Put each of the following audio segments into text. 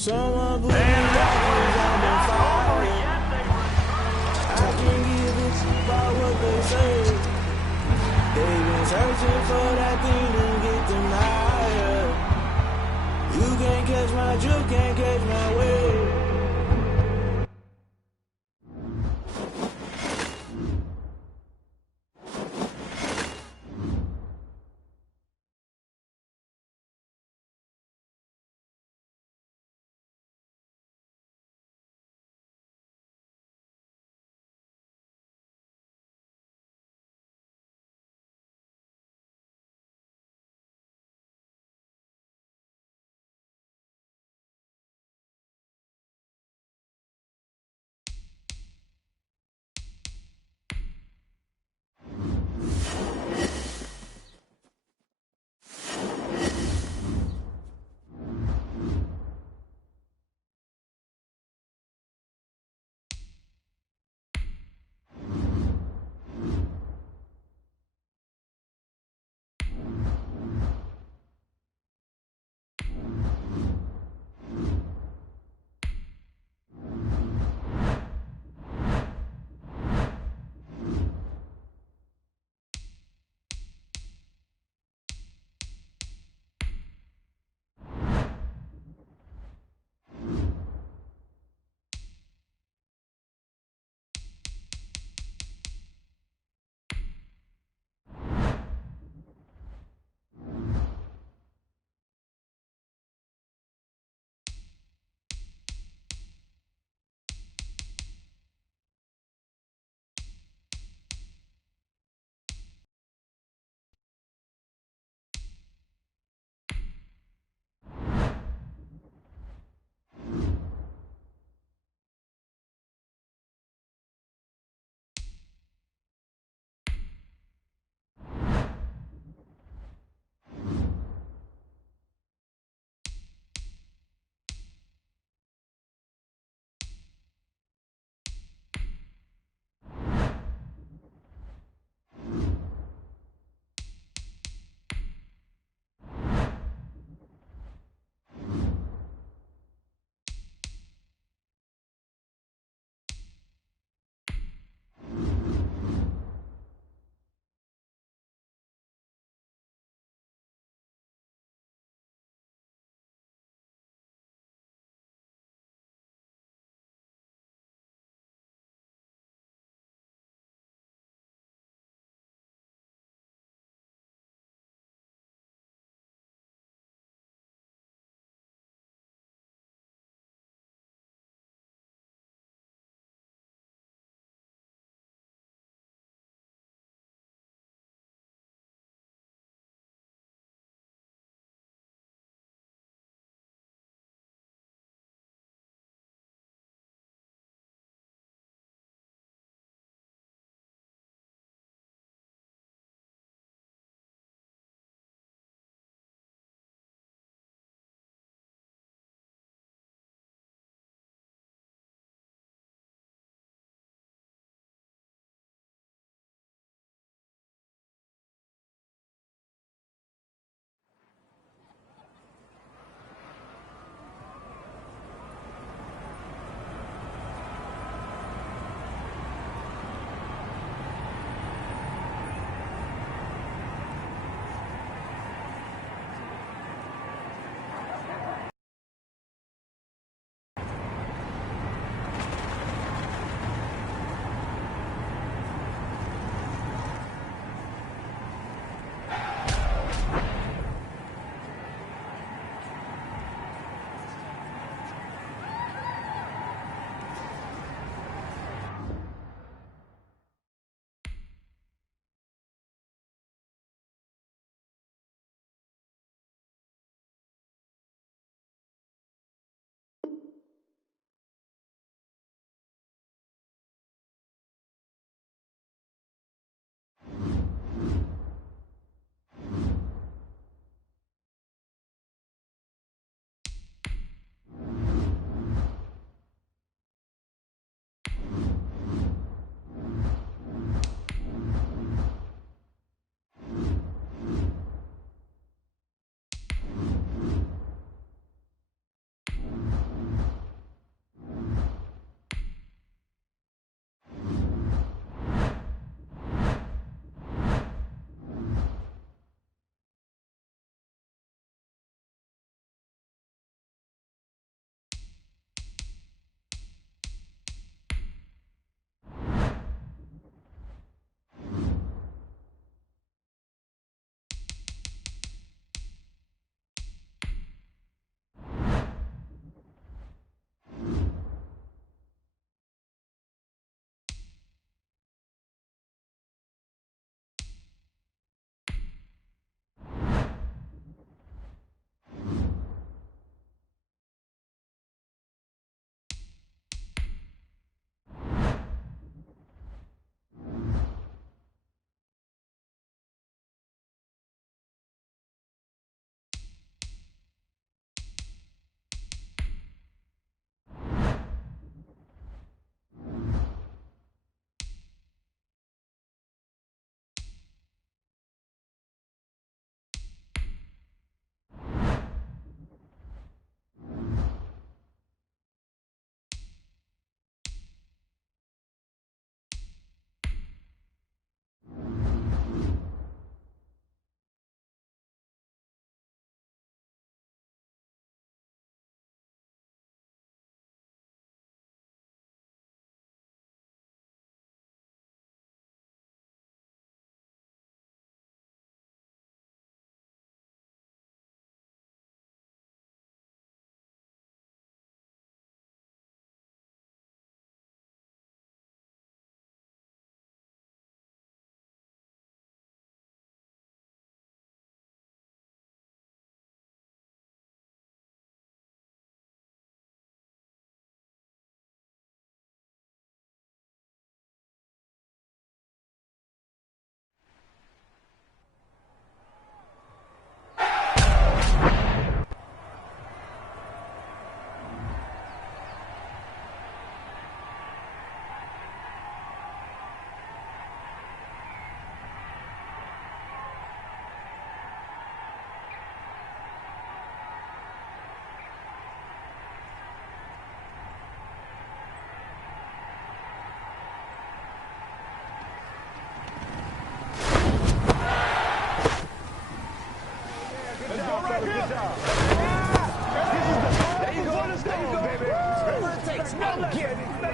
Someone put me rockets on the fire. I can't give a shit about what they say. They've been searching for that thing to get them higher. You can't catch my drift, can't catch my wave.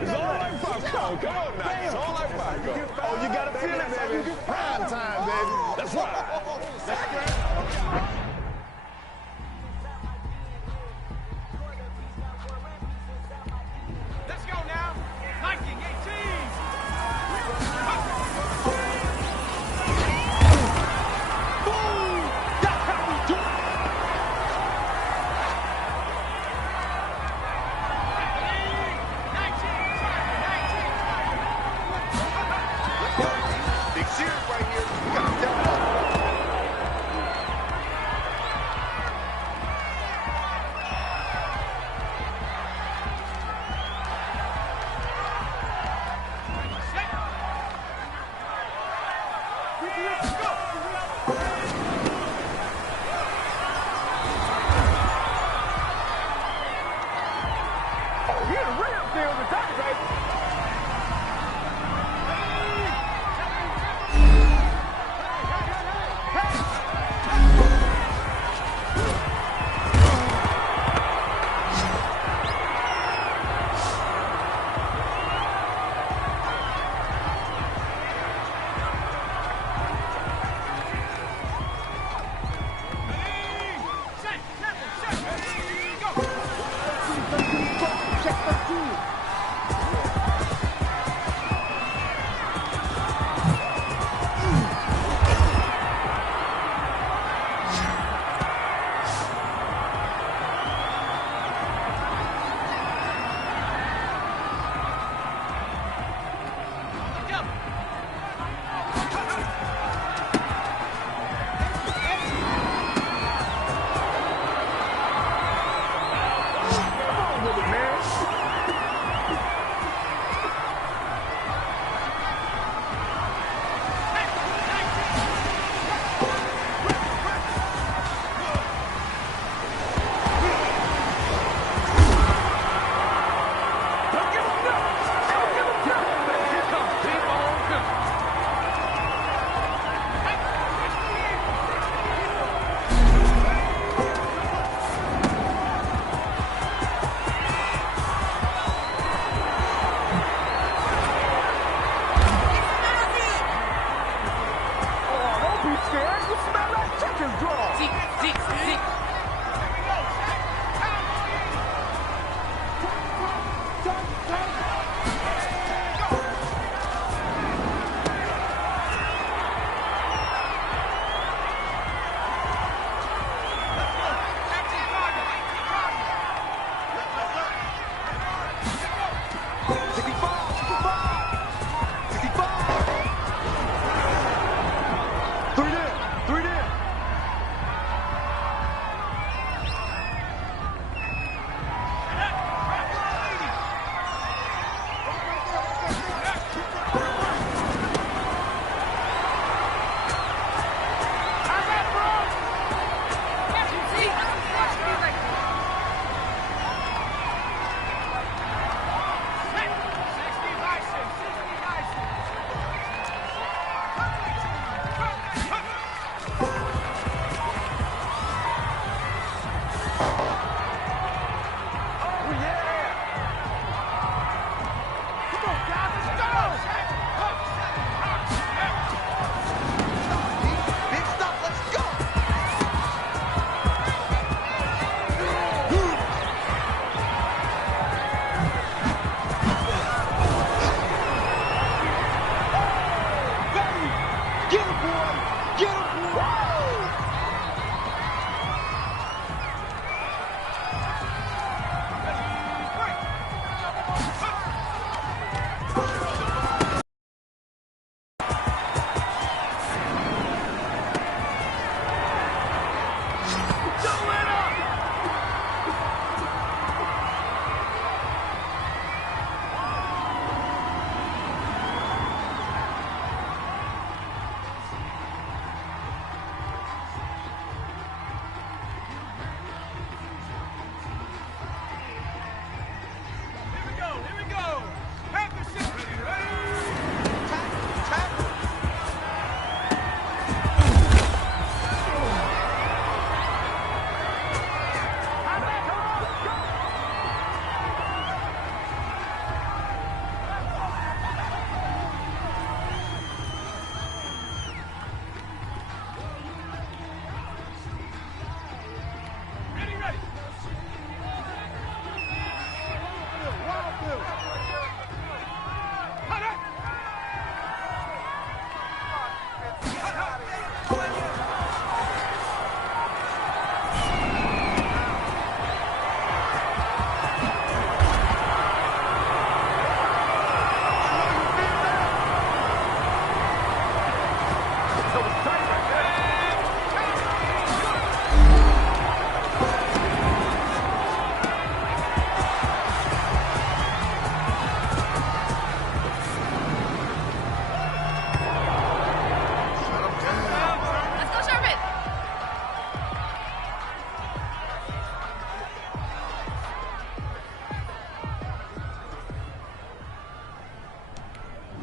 It's all like popcorn. Come on now. It's all like popcorn. Oh, you got to feel it, baby. Prime time, baby. That's right. Let's go now. 1918. Boom! That's how we do it. Big series right here. You got to step up.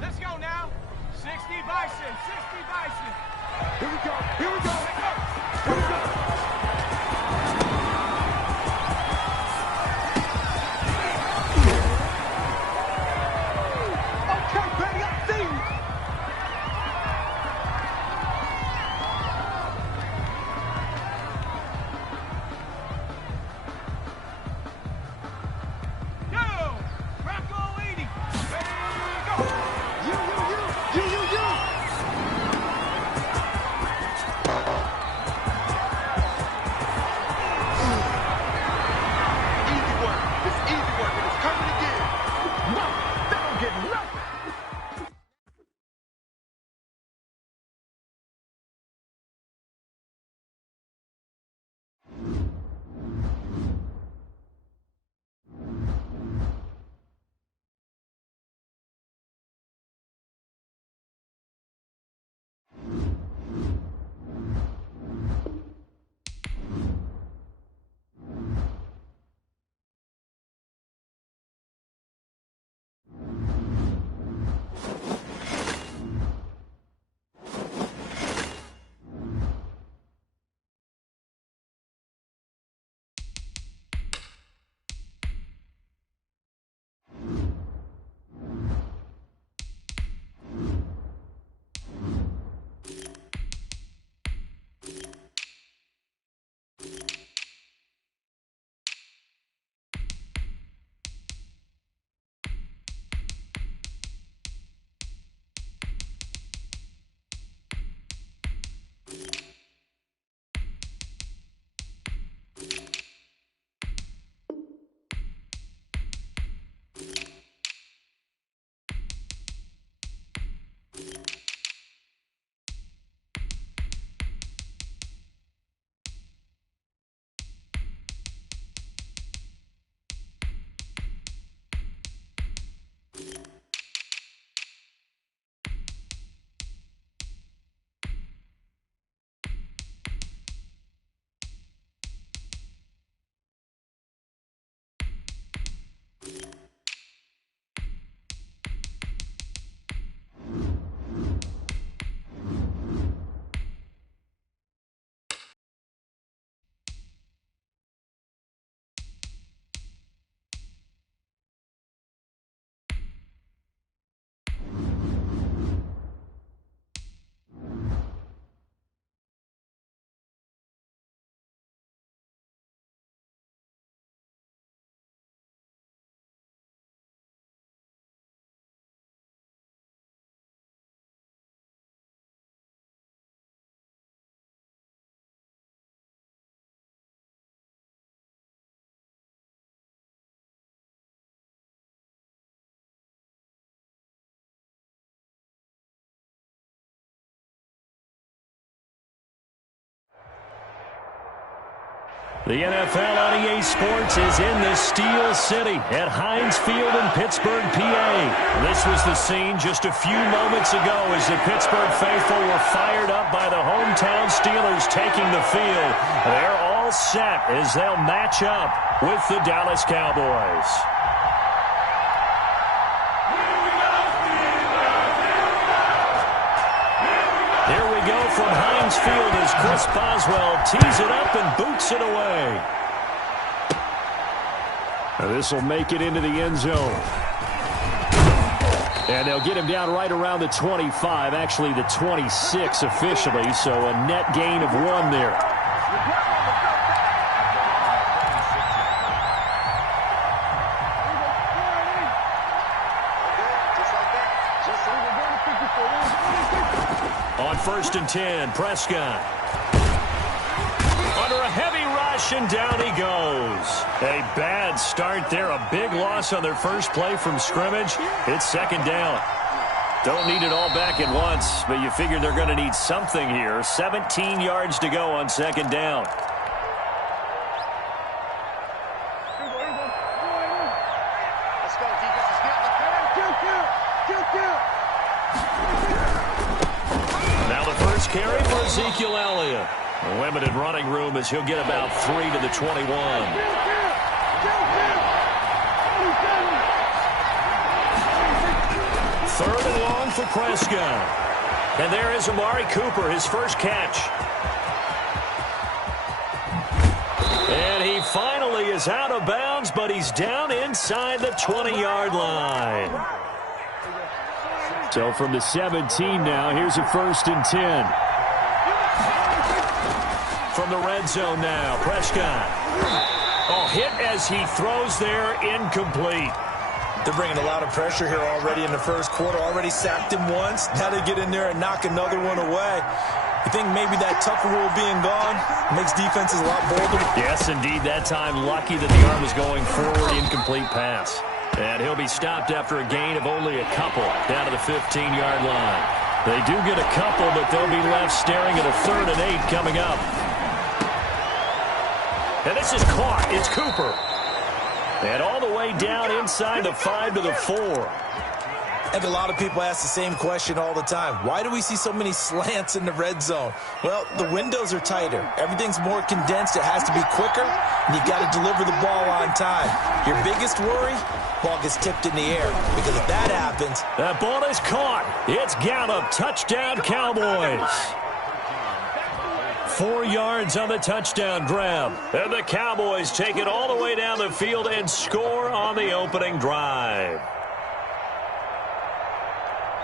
Let's go now. 60 Bison, 60 Bison. Here we go. Here we go. Here we go. Okay, baby, I see you. Yo, Rocco 80. Ready, go. You. Easy work. It's easy work, and it's coming again. No, they don't get nothing. The NFL on EA Sports is in the Steel City at Heinz Field in Pittsburgh, PA. This was the scene just a few moments ago as the Pittsburgh faithful were fired up by the hometown Steelers taking the field. They're all set as they'll match up with the Dallas Cowboys. Here we go from Heinz Field as Chris Boswell tees it up and boots it away. This will make it into the end zone. And they'll get him down right around the 25, actually the 26 officially, so a net gain of 1 there. On 1st and 10, Prescott. Under a heavy rush, and down he goes. A bad start there. A big loss on their first play from scrimmage. It's 2nd down. Don't need it all back at once, but you figure they're going to need something here. 17 yards to go on 2nd down. Now the first carry for Ezekiel Elliott. Limited running room as he'll get about 3 to the 21. Third and long for Prescott. And there is Amari Cooper, his first catch. And he finally is out of bounds, but he's down inside the 20-yard line. So from the 17 now, here's a 1st and 10. From the red zone now, Prescott. Oh, hit as he throws there, incomplete. They're bringing a lot of pressure here already in the first quarter. Already sacked him once. Now they get in there and knock another one away. You think maybe that Tucker rule being gone makes defenses a lot bolder? Yes, indeed. That time, lucky that the arm was going forward. Incomplete pass. And he'll be stopped after a gain of only a couple down to the 15-yard line. They do get a couple, but they'll be left staring at a 3rd and 8 coming up. And this is caught. It's Cooper. And all the way down inside the 5 to the 4. I think a lot of people ask the same question all the time. Why do we see so many slants in the red zone? Well, the windows are tighter. Everything's more condensed. It has to be quicker, and you've got to deliver the ball on time. Your biggest worry, ball gets tipped in the air. Because if that happens... That ball is caught. It's Gallup. Touchdown, Cowboys. 4 yards on the touchdown grab. And the Cowboys take it all the way down the field and score on the opening drive.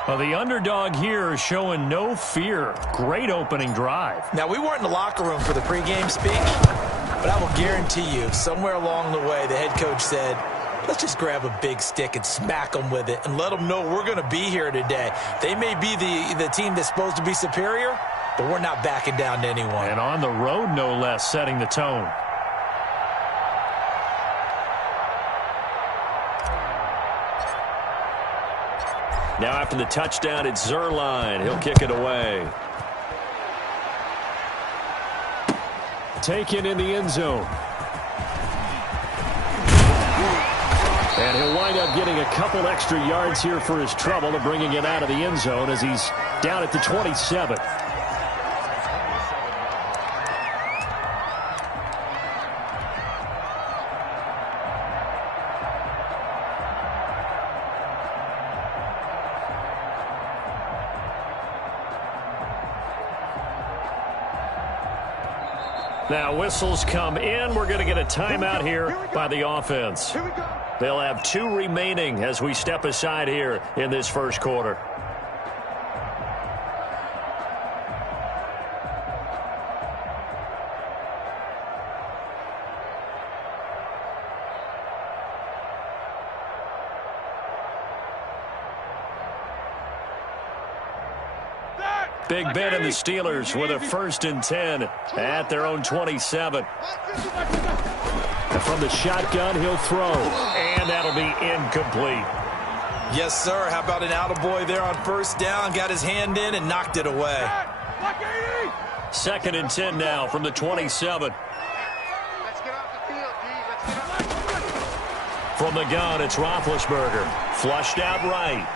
Well, the underdog here is showing no fear. Great opening drive. Now, we weren't in the locker room for the pregame speech, but I will guarantee you, somewhere along the way, the head coach said, let's just grab a big stick and smack them with it and let them know we're going to be here today. They may be the team that's supposed to be superior, but we're not backing down to anyone. And on the road, no less, setting the tone. Now after the touchdown, it's Zerline. He'll kick it away. Taken in the end zone. And he'll wind up getting a couple extra yards here for his trouble of bringing it out of the end zone as he's down at the 27. Now whistles come in. We're going to get a timeout here by the offense. They'll have 2 remaining as we step aside here in this first quarter. Big Ben and the Steelers with a 1st and 10 at their own 27. And from the shotgun, he'll throw. And that'll be incomplete. Yes, sir. How about an attaboy there on 1st down? Got his hand in and knocked it away. 2nd and 10 now from the 27. From the gun, it's Roethlisberger. Flushed out right.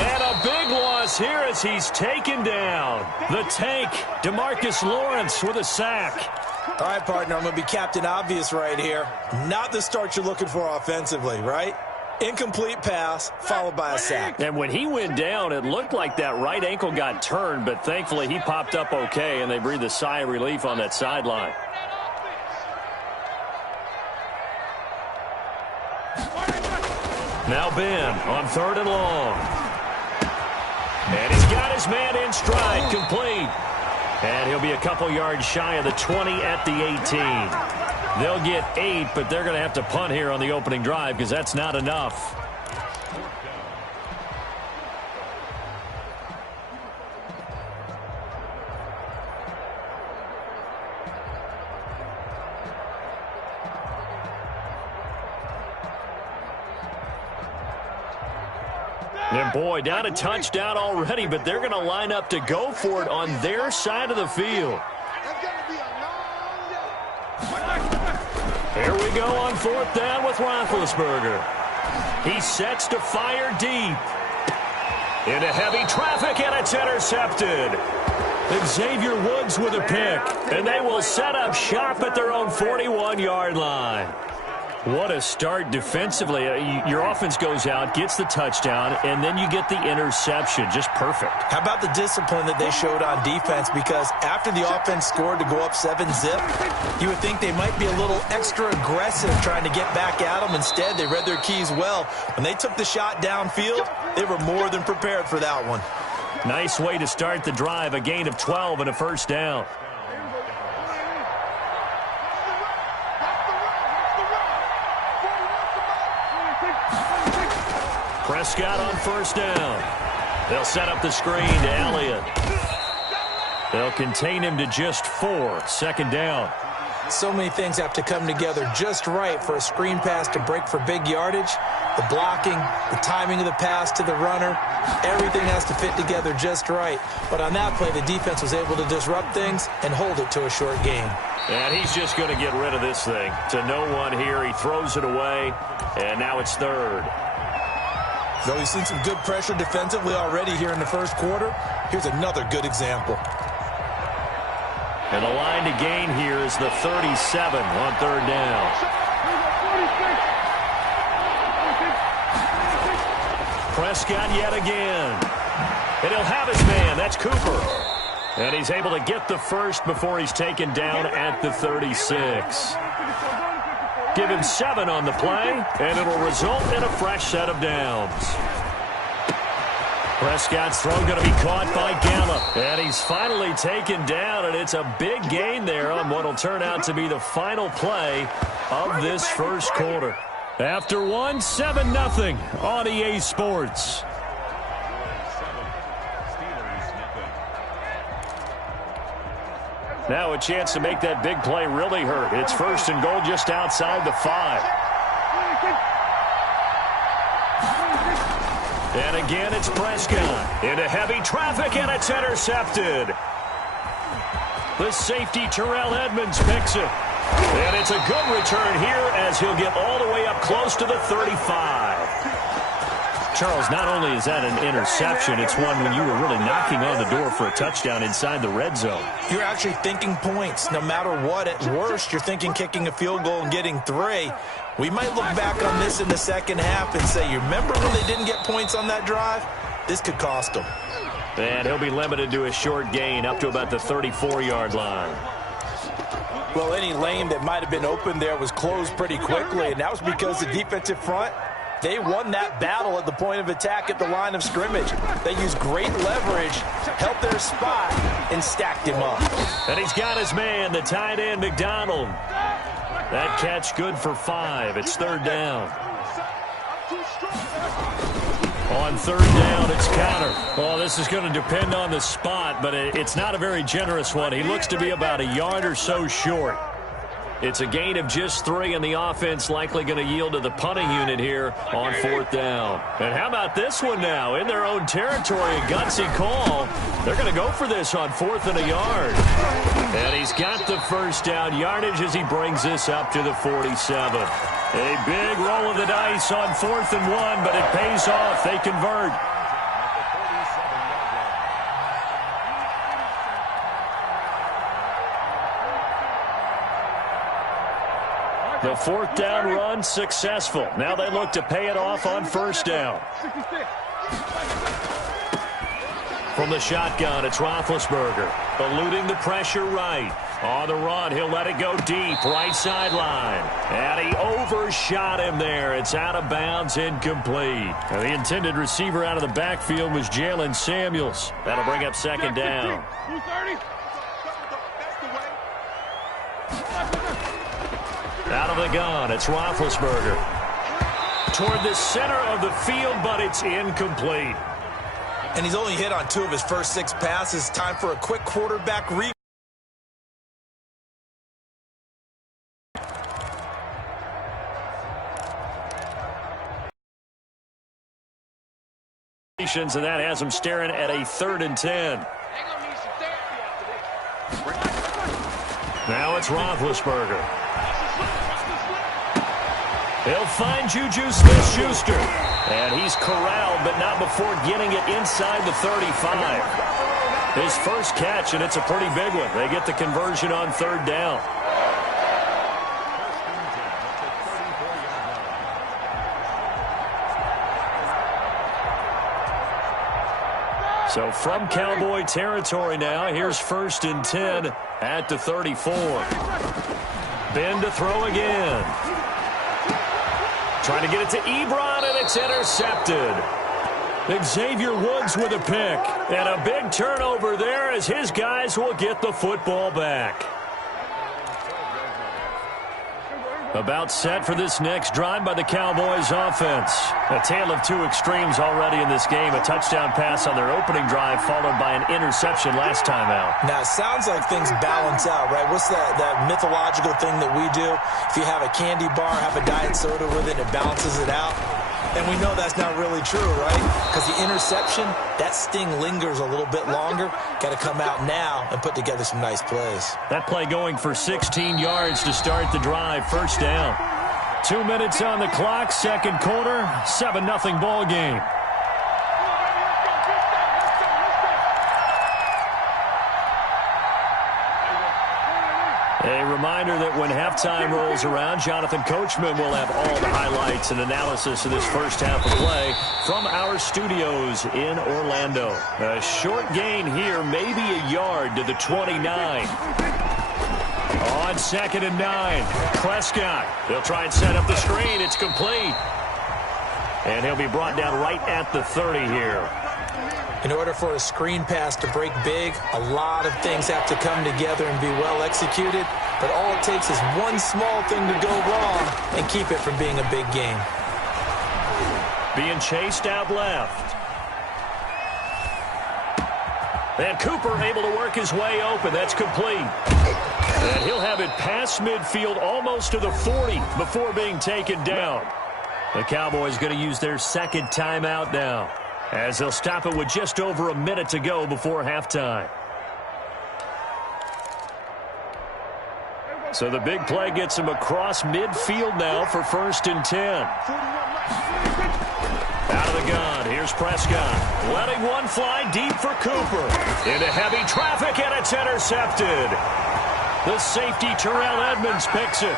And a big loss here as he's taken down. The tank, DeMarcus Lawrence with a sack. All right, partner, I'm going to be Captain Obvious right here. Not the start you're looking for offensively, right? Incomplete pass, followed by a sack. And when he went down, it looked like that right ankle got turned, but thankfully he popped up okay, and they breathed a sigh of relief on that sideline. Now Ben on 3rd and long. And he's got his man in stride, complete. And he'll be a couple yards shy of the 20 at the 18. They'll get 8, but they're going to have to punt here on the opening drive because that's not enough. And boy, down a touchdown already, but they're going to line up to go for it on their side of the field. Here we go on 4th down with Roethlisberger. He sets to fire deep. Into heavy traffic, and it's intercepted. Xavier Woods with a pick, and they will set up shop at their own 41-yard line. What a start defensively. Your offense goes out, gets the touchdown, and then you get the interception. Just perfect. How about the discipline that they showed on defense? Because after the offense scored to go up 7-zip, you would think they might be a little extra aggressive trying to get back at them. Instead, they read their keys well. When they took the shot downfield, they were more than prepared for that one. Nice way to start the drive, a gain of 12 and a first down. Prescott on first down. They'll set up the screen to Elliott. They'll contain him to just 4. Second down. So many things have to come together just right for a screen pass to break for big yardage. The blocking, the timing of the pass to the runner, everything has to fit together just right. But on that play, the defense was able to disrupt things and hold it to a short gain. And he's just going to get rid of this thing. To no one here, he throws it away, and now it's third. Though he's seen some good pressure defensively already here in the first quarter, here's another good example. And the line to gain here is the 37 on third down. Prescott yet again. And he'll have his man. That's Cooper. And he's able to get the first before he's taken down at the 36. Give him 7 on the play, and it'll result in a fresh set of downs. Prescott's throw going to be caught by Gallup. And he's finally taken down, and it's a big gain there on what will turn out to be the final play of this first quarter. After one, 7-0 on EA Sports. Now a chance to make that big play really hurt. It's first and goal just outside the 5. And again, it's Prescott into heavy traffic, and it's intercepted. The safety, Terrell Edmonds, picks it. And it's a good return here as he'll get all the way up close to the 35. Charles, not only is that an interception, it's one when you were really knocking on the door for a touchdown inside the red zone. You're actually thinking points. No matter what, at worst, you're thinking kicking a field goal and getting 3. We might look back on this in the second half and say, you remember when they didn't get points on that drive? This could cost them. And he'll be limited to a short gain up to about the 34-yard line. Well, any lane that might have been open there was closed pretty quickly, and that was because the defensive front, they won that battle at the point of attack at the line of scrimmage. They used great leverage, held their spot, and stacked him up. And he's got his man, the tight end, McDonald. That catch good for 5. It's third down. On third down, it's Conner. Well, this is going to depend on the spot, but it's not a very generous one. He looks to be about a yard or so short. It's a gain of just 3, and the offense likely going to yield to the punting unit here on fourth down. And how about this one now? In their own territory, a gutsy call. They're going to go for this on 4th and a yard. And he's got the first down yardage as he brings this up to the 47. A big roll of the dice on 4th and 1, but it pays off. They convert. The fourth down run successful. Now they look to pay it off on first down. From the shotgun, it's Roethlisberger. Eluding the pressure right. On the run, he'll let it go deep. Right sideline. And he overshot him there. It's out of bounds, incomplete. Now, the intended receiver out of the backfield was Jalen Samuels. That'll bring up second down. Out of the gun, it's Roethlisberger. Toward the center of the field, but it's incomplete. And he's only hit on 2 of his first 6 passes. Time for a quick quarterback read. And that has him staring at a 3rd and 10. Now it's Roethlisberger. He'll find Juju Smith-Schuster. And he's corralled, but not before getting it inside the 35. His first catch, and it's a pretty big one. They get the conversion on third down. So from Cowboy territory now, here's 1st and 10 at the 34. Ben to throw again. Trying to get it to Ebron, and it's intercepted. Xavier Woods with a pick. And a big turnover there as his guys will get the football back. About set for this next drive by the Cowboys offense. A tale of two extremes already in this game. A touchdown pass on their opening drive followed by an interception last time out. Now, it sounds like things balance out, right? What's that mythological thing that we do? If you have a candy bar, have a diet soda with it, it balances it out. And we know that's not really true, right? Because the interception, that sting lingers a little bit longer. Got to come out now and put together some nice plays. That play going for 16 yards to start the drive. First down. 2 minutes on the clock, second quarter, 7-0 ball game. A reminder that when halftime rolls around, Jonathan Coachman will have all the highlights and analysis of this first half of play from our studios in Orlando. A short gain here, maybe a yard to the 29. On 2nd and 9, Prescott. They'll try and set up the screen. It's complete. And he'll be brought down right at the 30 here. In order for a screen pass to break big, a lot of things have to come together and be well executed. But all it takes is one small thing to go wrong and keep it from being a big game. Being chased out left. And Cooper able to work his way open. That's complete. And he'll have it past midfield almost to the 40 before being taken down. The Cowboys going to use their second timeout now, as they'll stop it with just over a minute to go before halftime. So the big play gets him across midfield now for 1st and 10. Out of the gun, here's Prescott. Letting one fly deep for Cooper. Into heavy traffic, and it's intercepted. The safety, Terrell Edmonds, picks it.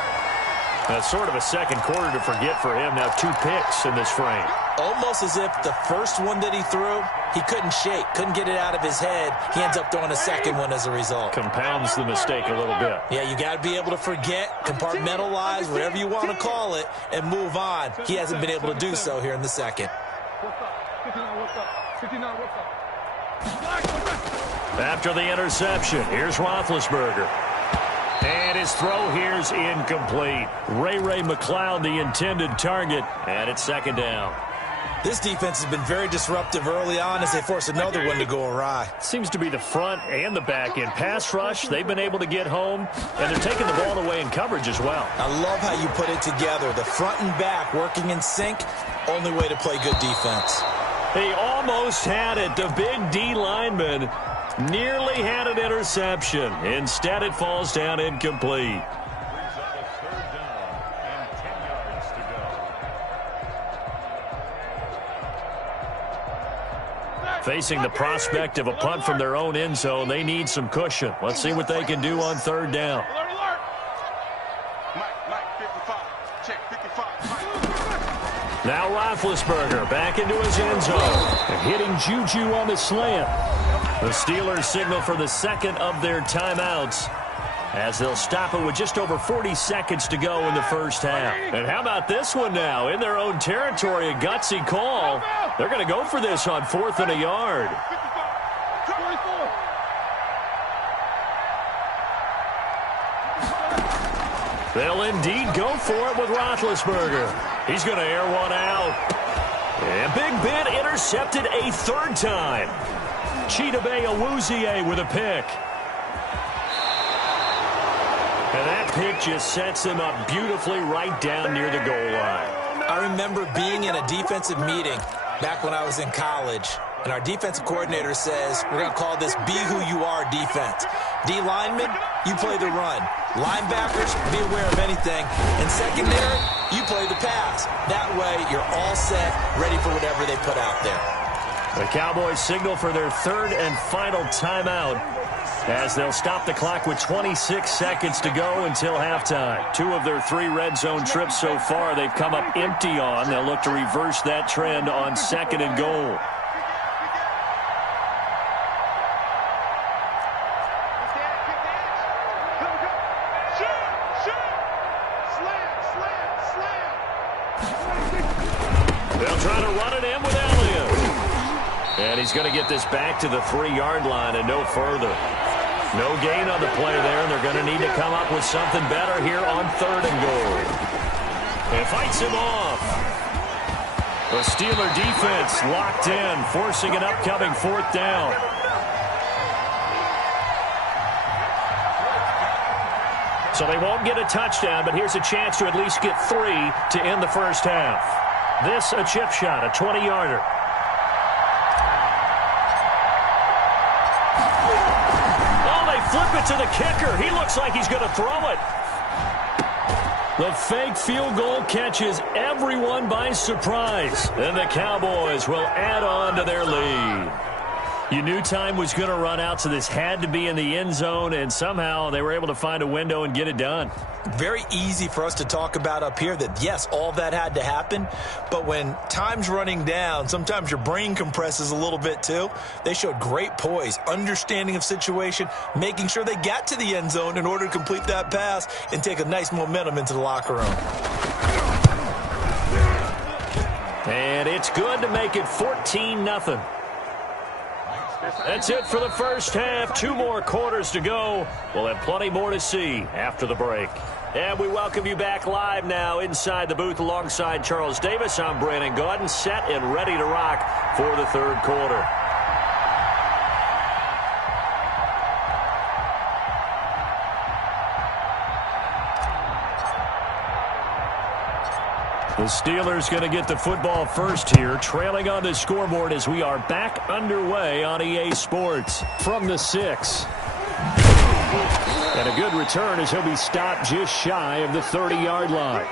Sort of a second quarter to forget for him. Now 2 picks in this frame. Almost as if the first one that he threw, he couldn't shake, couldn't get it out of his head. He ends up throwing a second one as a result. Compounds the mistake a little bit. Yeah, you got to be able to forget, compartmentalize, whatever you want to call it, and move on. He hasn't been able to do so here in the second. After the interception, here's Roethlisberger. And his throw here's incomplete. Ray McLeod, the intended target, and it's 2nd down. This defense has been very disruptive early on as they force another one to go awry. Seems to be the front and the back end. Pass rush, they've been able to get home, and they're taking the ball away in coverage as well. I love how you put it together. The front and back working in sync, only way to play good defense. He almost had it. The big D lineman nearly had an interception. Instead, it falls down incomplete. Facing the prospect of a punt from their own end zone, they need some cushion. Let's see what they can do on 3rd down. Now Roethlisberger back into his end zone. Hitting Juju on the slant. The Steelers signal for the second of their timeouts, as they'll stop it with just over 40 seconds to go in the first half. And how about this one now? In their own territory, a gutsy call. They're going to go for this on 4th and a yard. They'll indeed go for it with Roethlisberger. He's going to air one out. And Big Ben intercepted a 3rd time. Chidobe Awuzie with a pick. And that pick just sets him up beautifully right down near the goal line. I remember being in a defensive meeting back when I was in college, and our defensive coordinator says, we're going to call this Be Who You Are defense. D linemen, you play the run. Linebackers, be aware of anything. And secondary, you play the pass. That way, you're all set, ready for whatever they put out there. The Cowboys signal for their 3rd and final timeout, as they'll stop the clock with 26 seconds to go until halftime. 2 of their 3 red zone trips so far they've come up empty on. They'll look to reverse that trend on 2nd and goal. And he's going to get this back to the 3-yard line and no further. No gain on the play there, and they're going to need to come up with something better here on 3rd and goal. And fights him off. The Steeler defense locked in, forcing an upcoming 4th down. So they won't get a touchdown, but here's a chance to at least get 3 to end the first half. This a chip shot, a 20-yarder. Oh, they flip it to the kicker. He looks like he's going to throw it. The fake field goal catches everyone by surprise. And the Cowboys will add on to their lead. You knew time was going to run out, so this had to be in the end zone, and somehow they were able to find a window and get it done. Very easy for us to talk about up here that, yes, all that had to happen, but when time's running down, sometimes your brain compresses a little bit too. They showed great poise, understanding of situation, making sure they got to the end zone in order to complete that pass and take a nice momentum into the locker room. And it's good to make it 14-0. That's it for the first half. 2 more quarters to go. We'll have plenty more to see after the break. And we welcome you back live now inside the booth alongside Charles Davis. I'm Brandon Gaudin, set and ready to rock for the 3rd quarter. The Steelers going to get the football first here, trailing on the scoreboard as we are back underway on EA Sports from the 6. And a good return as he'll be stopped just shy of the 30-yard line.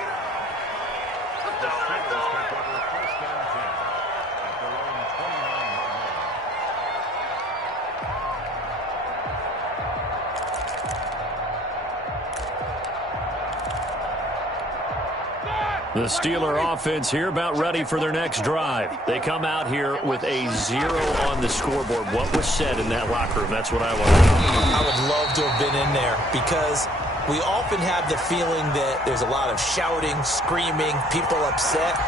The Steeler offense here about ready for their next drive. They come out here with a 0 on the scoreboard. What was said in that locker room? That's what I want to know. I would love to have been in there because we often have the feeling that there's a lot of shouting, screaming, people upset.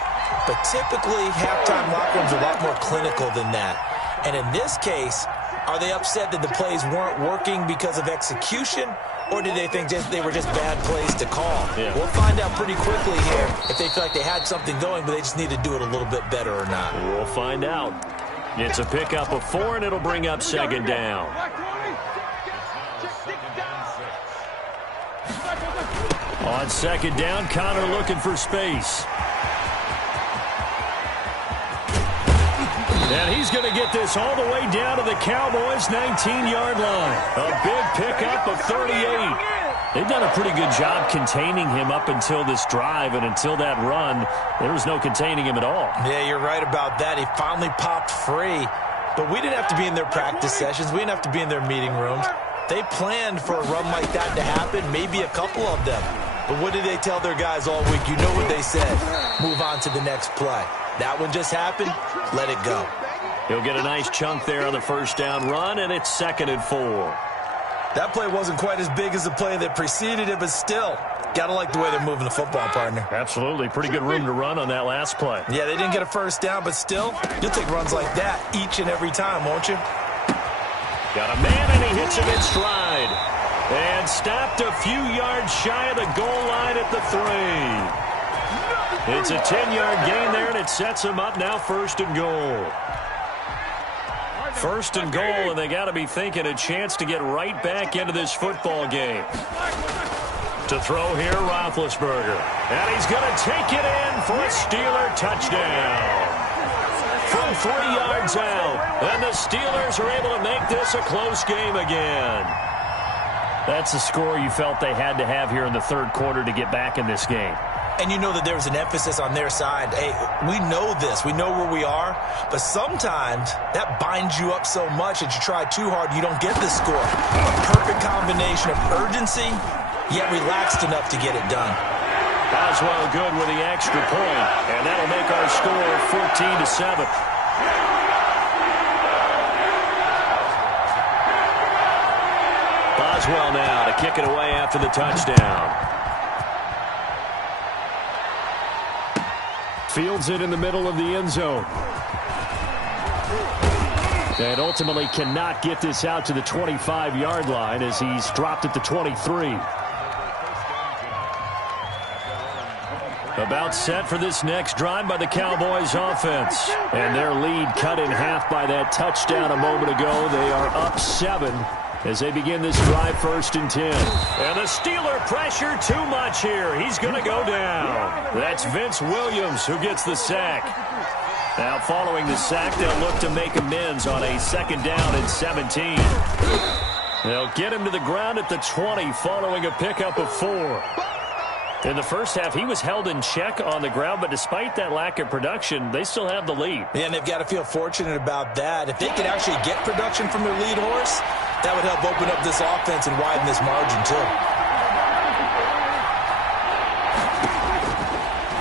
But typically, halftime locker rooms are a lot more clinical than that. And in this case, are they upset that the plays weren't working because of execution? Or did they think they were just bad plays to call? Yeah. We'll find out pretty quickly here if they feel like they had something going, but they just need to do it a little bit better or not. We'll find out. It's a pickup of 4, and it'll bring up 2nd down. On 2nd down, Connor looking for space. And he's going to get this all the way down to the Cowboys' 19-yard line. A big pickup of 38. They've done a pretty good job containing him up until this drive, and until that run, there was no containing him at all. Yeah, you're right about that. He finally popped free. But we didn't have to be in their practice sessions. We didn't have to be in their meeting rooms. They planned for a run like that to happen, maybe a couple of them. But what did they tell their guys all week? You know what they said. Move on to the next play. That one just happened. Let it go. He'll get a nice chunk there on the 1st down run, and it's 2nd and 4. That play wasn't quite as big as the play that preceded it, but still, got to like the way they're moving the football, partner. Absolutely. Pretty good room to run on that last play. Yeah, they didn't get a 1st down, but still, you'll take runs like that each and every time, won't you? Got a man, and he hits him in stride. And stopped a few yards shy of the goal line at the 3. It's a 10-yard gain there, and it sets him up now 1st and goal. 1st and goal, and they got to be thinking a chance to get right back into this football game. To throw here, Roethlisberger. And he's going to take it in for a Steeler touchdown. From 3 yards out, and the Steelers are able to make this a close game again. That's a score you felt they had to have here in the 3rd quarter to get back in this game. And you know that there was an emphasis on their side. Hey, we know this. We know where we are. But sometimes that binds you up so much that you try too hard, you don't get the score. A perfect combination of urgency, yet relaxed enough to get it done. Boswell good with the extra point, and that'll make our score 14-7. Boswell now to kick it away after the touchdown. Fields it in the middle of the end zone. And ultimately cannot get this out to the 25-yard line as he's dropped at the 23. About set for this next drive by the Cowboys offense. And their lead cut in half by that touchdown a moment ago. They are up 7 as they begin this drive, 1st and 10. And the Steeler pressure too much here. He's going to go down. That's Vince Williams who gets the sack. Now following the sack, they'll look to make amends on a 2nd down and 17. They'll get him to the ground at the 20 following a pickup of 4. In the first half, he was held in check on the ground, but despite that lack of production, they still have the lead. And they've got to feel fortunate about that. If they could actually get production from their lead horse, that would help open up this offense and widen this margin, too.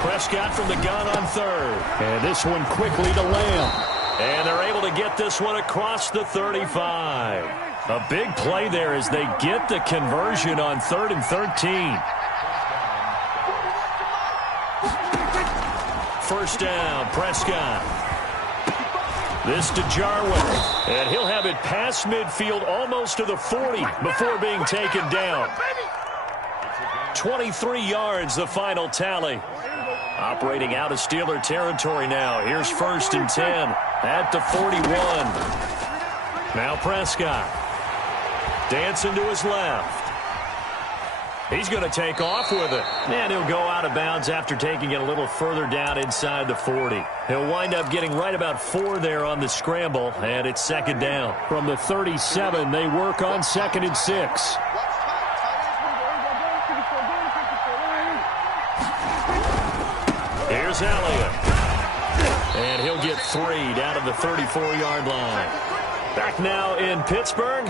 Prescott from the gun on 3rd. And this one quickly to Lamb. And they're able to get this one across the 35. A big play there as they get the conversion on 3rd and 13. 1st down, Prescott. This to Jarwin. And he'll have it past midfield almost to the 40 before being taken down. 23 yards, the final tally. Operating out of Steeler territory now. Here's 1st and 10 at the 41. Now Prescott. Dancing to his left. He's going to take off with it. And he'll go out of bounds after taking it a little further down inside the 40. He'll wind up getting right about 4 there on the scramble, and it's 2nd down. From the 37, they work on 2nd and 6. Here's Elliott. And he'll get 3 down to the 34-yard line. Back now in Pittsburgh.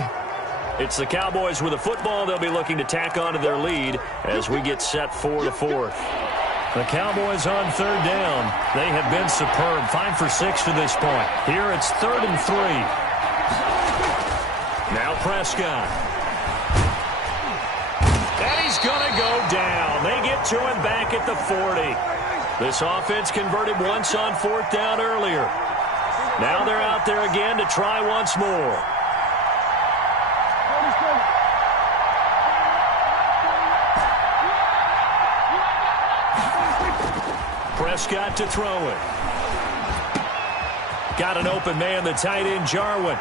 It's the Cowboys with the football. They'll be looking to tack on to their lead as we get set for the 4th. The Cowboys on 3rd down. They have been superb. 5 for 6 to this point. Here it's 3rd and 3. Now Prescott. And he's going to go down. They get to him back at the 40. This offense converted once on 4th down earlier. Now they're out there again to try once more. Prescott to throw it. Got an open man, the tight end, Jarwin.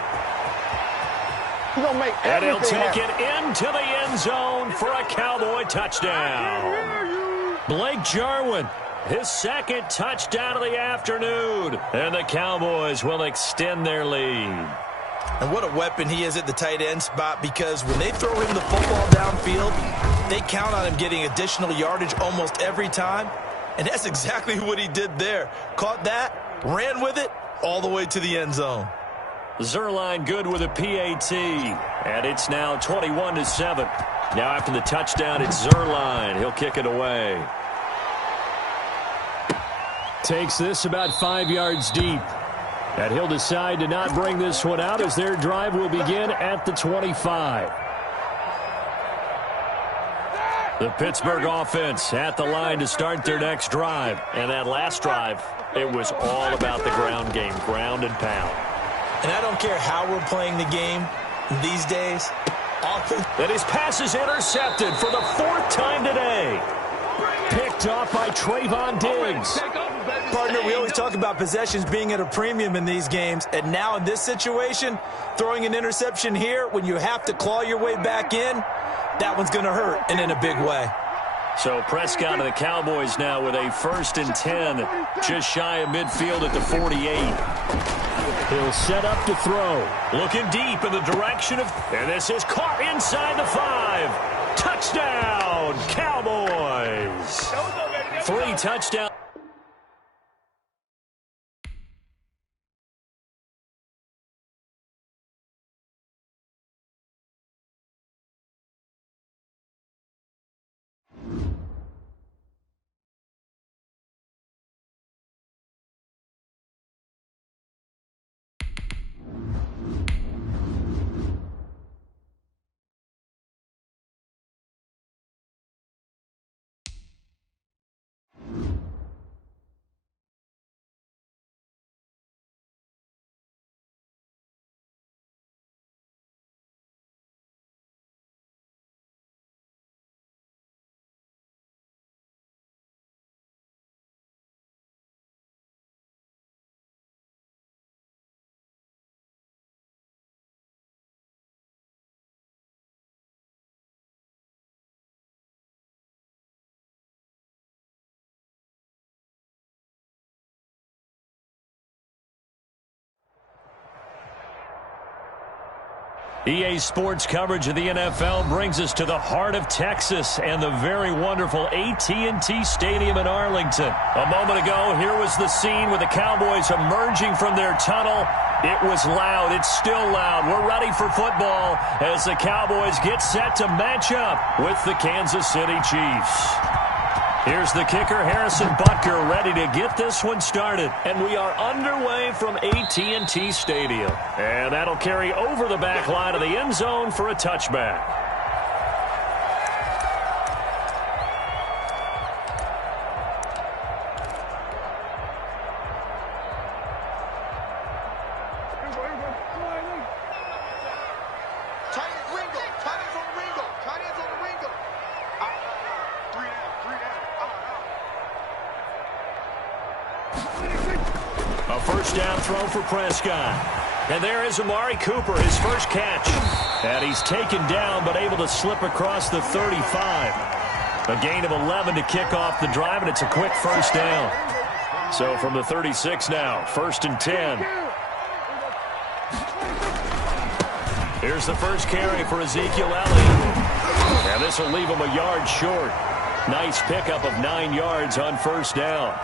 And he'll take it into the end zone for a Cowboy touchdown. Blake Jarwin, his 2nd touchdown of the afternoon. And the Cowboys will extend their lead. And what a weapon he is at the tight end spot, because when they throw him the football downfield, they count on him getting additional yardage almost every time. And that's exactly what he did there. Caught that, ran with it, all the way to the end zone. Zerline good with a PAT. And it's now 21-7. Now after the touchdown, it's Zerline. He'll kick it away. Takes this about 5 yards deep. And he'll decide to not bring this one out as their drive will begin at the 25. The Pittsburgh offense at the line to start their next drive. And that last drive, it was all about the ground game, ground and pound. And I don't care how we're playing the game these days. That his pass is intercepted for the 4th time today. Picked off by Trayvon Diggs. Partner, we always talk about possessions being at a premium in these games. And now in this situation, throwing an interception here when you have to claw your way back in, that one's going to hurt, and in a big way. So Prescott and the Cowboys now with a 1st and 10, just shy of midfield at the 48. He'll set up to throw. Looking deep in the direction of, and this is caught inside the 5. Touchdown, Cowboys. 3 touchdowns. EA Sports coverage of the NFL brings us to the heart of Texas and the very wonderful AT&T Stadium in Arlington. A moment ago, here was the scene with the Cowboys emerging from their tunnel. It was loud. It's still loud. We're ready for football as the Cowboys get set to match up with the Kansas City Chiefs. Here's the kicker, Harrison Butker, ready to get this one started. And we are underway from AT&T Stadium. And that'll carry over the back line of the end zone for a touchback. A first down throw for Prescott. And there is Amari Cooper, his first catch. And he's taken down but able to slip across the 35. A gain of 11 to kick off the drive, and it's a quick first down. So from the 36 now, 1st and 10. Here's the first carry for Ezekiel Elliott. And this will leave him a yard short. Nice pickup of 9 yards on first down.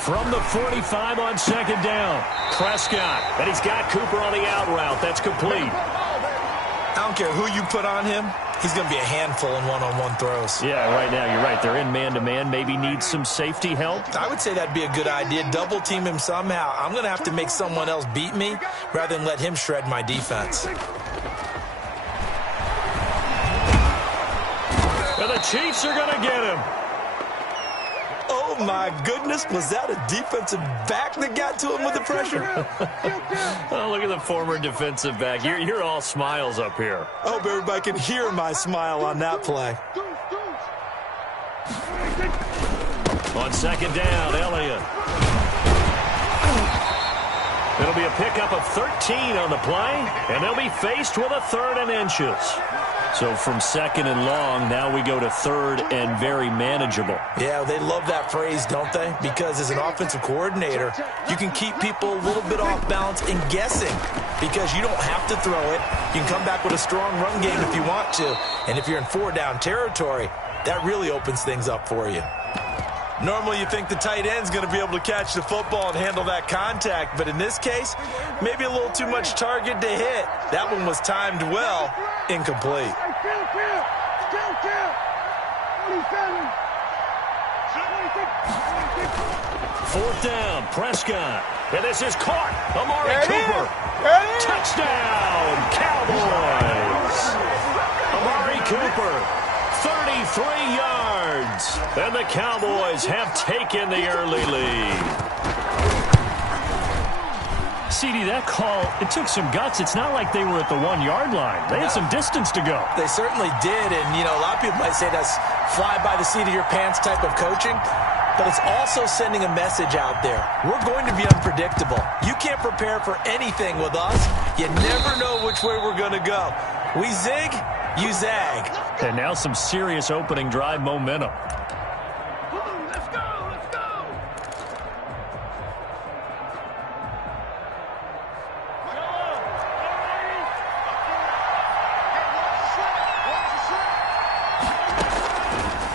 From the 45 on second down, Prescott. And he's got Cooper on the out route. That's complete. I don't care who you put on him. He's going to be a handful in one-on-one throws. Yeah, right now, you're right. They're in man-to-man. Maybe need some safety help. I would say that'd be a good idea. Double team him somehow. I'm going to have to make someone else beat me rather than let him shred my defense. And the Chiefs are going to get him. Oh, my goodness. Was that a defensive back that got to him with the pressure? Oh, look at the former defensive back. You're all smiles up here. I hope everybody can hear my smile on that play. On second down, Elliott. It'll be a pickup of 13 on the play, and they'll be faced with a 3rd and inches. So from 2nd and long, now we go to 3rd and very manageable. Yeah, they love that phrase, don't they? Because as an offensive coordinator, you can keep people a little bit off balance and guessing because you don't have to throw it. You can come back with a strong run game if you want to. And if you're in 4-down territory, that really opens things up for you. Normally, you think the tight end's going to be able to catch the football and handle that contact. But in this case, maybe a little too much target to hit. That one was timed well. Incomplete. Fourth down, Prescott. And this is caught. Amari Cooper. Touchdown, Cowboys. Amari Cooper, 33 yards. And the Cowboys have taken the early lead. CD, that call, it took some guts. It's not like they were at the 1-yard line. They had some distance to go. They certainly did. And, you know, a lot of people might say that's fly by the seat of your pants type of coaching. But it's also sending a message out there. We're going to be unpredictable. You can't prepare for anything with us. You never know which way we're going to go. We zig, you zag. And now some serious opening drive momentum.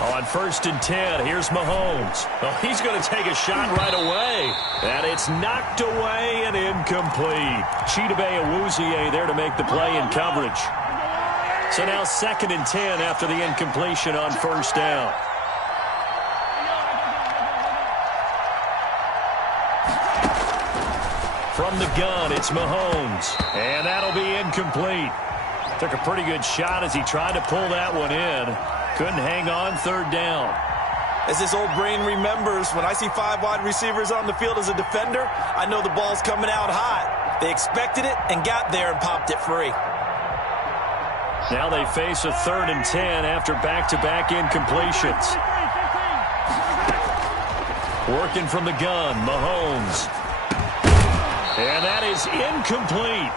On 1st and 10, here's Mahomes. Oh, he's going to take a shot right away. And it's knocked away and incomplete. Chidobe Awuzie there to make the play in coverage. So now 2nd and 10 after the incompletion on 1st down. From the gun, it's Mahomes. And that'll be incomplete. Took a pretty good shot as he tried to pull that one in. Couldn't hang on 3rd down. As this old brain remembers, when I see 5 wide receivers on the field as a defender, I know the ball's coming out hot. They expected it and got there and popped it free. Now they face a 3rd and 10 after back-to-back incompletions. Working from the gun, Mahomes. And that is incomplete.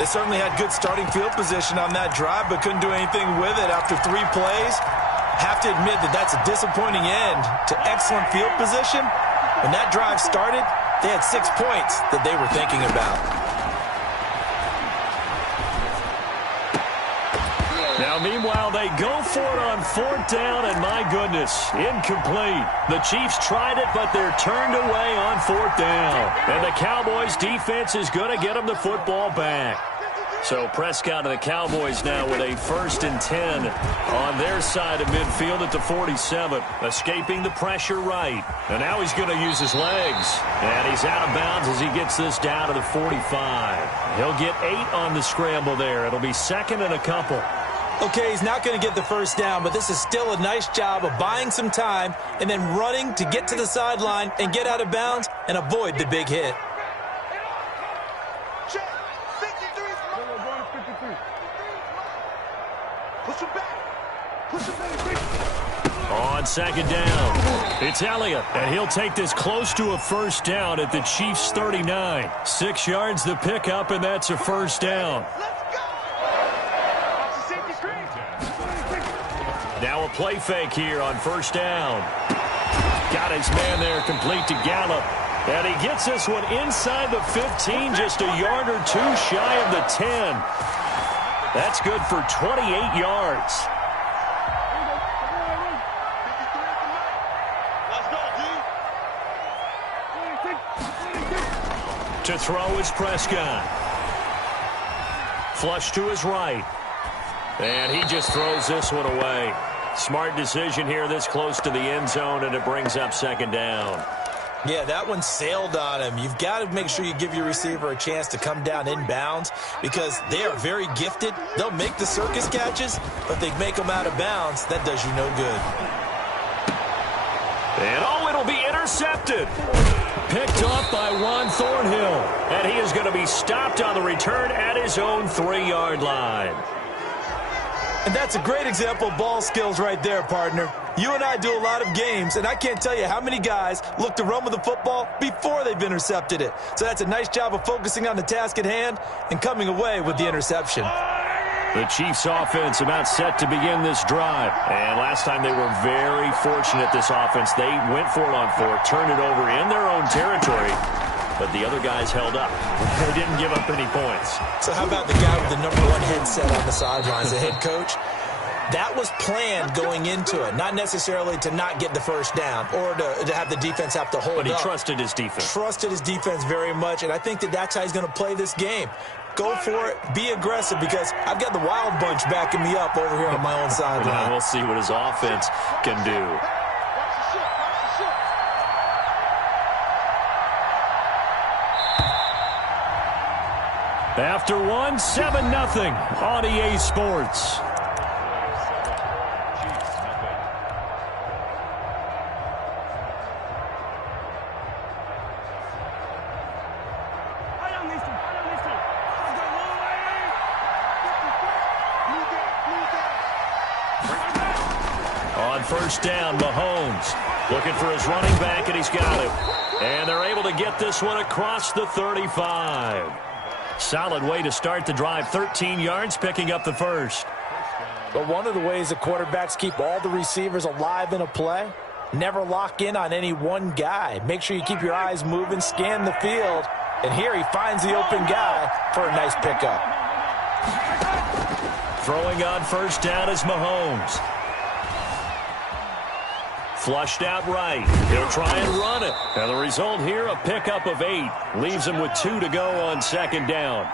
They certainly had good starting field position on that drive, but couldn't do anything with it after 3 plays. Have to admit that that's a disappointing end to excellent field position. When that drive started, They had 6 points that they were thinking about. Now, meanwhile, they go for it on 4th down, and my goodness, incomplete. The Chiefs tried it, but they're turned away on 4th down. And the Cowboys' defense is going to get them the football back. So Prescott and the Cowboys now with a 1st and 10 on their side of midfield at the 47, escaping the pressure right. And now he's going to use his legs. And he's out of bounds as he gets this down to the 45. He'll get 8 on the scramble there. It'll be 2nd and a couple. Okay, he's not going to get the 1st down, but this is still a nice job of buying some time and then running to get to the sideline and get out of bounds and avoid the big hit. On 2nd down, it's Elliott, and he'll take this close to a 1st down at the Chiefs' 39. 6 yards the pickup, and that's a 1st down. Now a play fake here on 1st down. Got his man there complete to Gallup. And he gets this one inside the 15, just a yard or 2 shy of the 10. That's good for 28 yards. To throw is Prescott. Flush to his right. And he just throws this one away. Smart decision here this close to the end zone, and it brings up 2nd down. Yeah, that one sailed on him. You've got to make sure you give your receiver a chance to come down inbounds because they are very gifted. They'll make the circus catches, but they make them out of bounds. That does you no good. And it'll be intercepted. Picked off by Juan Thornhill. And he is going to be stopped on the return at his own 3-yard line. And that's a great example of ball skills right there, partner. You and I do a lot of games, and I can't tell you how many guys look to run with the football before they've intercepted it. So that's a nice job of focusing on the task at hand and coming away with the interception. The Chiefs offense about set to begin this drive. And last time they were very fortunate, this offense. They went for it on 4, turned it over in their own territory. But the other guys held up. They didn't give up any points. So how about the guy with the #1 headset on the sidelines, the head coach? That was planned going into it, not necessarily to not get the 1st down or to have the defense have to hold up. But he trusted his defense. Trusted his defense very much, and I think that's how he's going to play this game. Go for it. Be aggressive because I've got the Wild Bunch backing me up over here on my own sideline. We'll see what his offense can do. After 1, 7-0 on EA Sports. On 1st down, Mahomes looking for his running back, and he's got him. And they're able to get this one across the 35. Solid way to start the drive. 13 yards, picking up the 1st. But one of the ways that quarterbacks keep all the receivers alive in a play, never lock in on any one guy. Make sure you keep your eyes moving, scan the field. And here he finds the open guy for a nice pickup. Throwing on 1st down is Mahomes. Flushed out right. He'll try and run it. And the result here, a pickup of 8. Leaves him with 2 to go on 2nd down.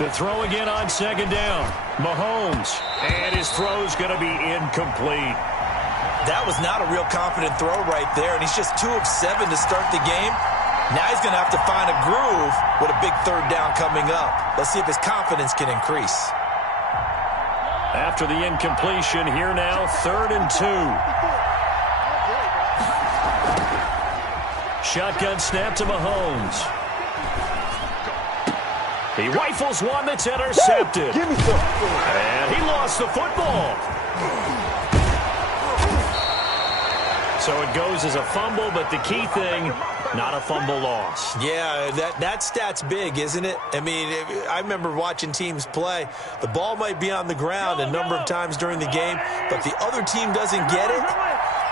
To throw again on 2nd down. Mahomes. And his throw's going to be incomplete. That was not a real confident throw right there, and he's just 2 of 7 to start the game. Now he's going to have to find a groove with a big 3rd down coming up. Let's see if his confidence can increase. After the incompletion, here now, 3rd and 2. Shotgun snap to Mahomes. He rifles one that's intercepted. Give me some. And he lost the football. So it goes as a fumble, but the key thing, not a fumble loss. Yeah, that stat's big, isn't it? I mean, I remember watching teams play. The ball might be on the ground a number of times during the game, but the other team doesn't get it.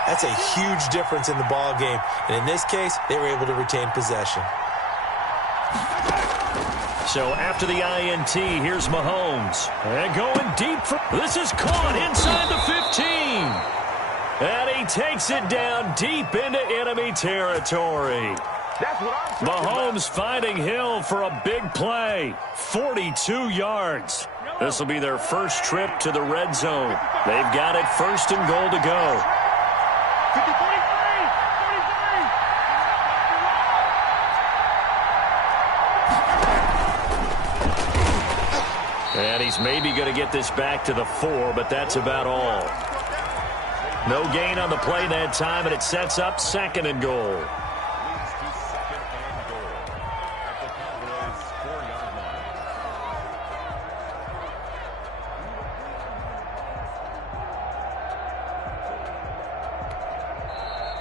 That's a huge difference in the ball game. And in this case, they were able to retain possession. So after the INT, here's Mahomes. And going deep. This is caught inside the 15. And he takes it down deep into enemy territory. Mahomes finding Hill for a big play. 42 yards. This will be their first trip to the red zone. They've got it first and goal to go. And he's maybe going to get this back to the 4, but that's about all. No gain on the play that time, and it sets up second and goal.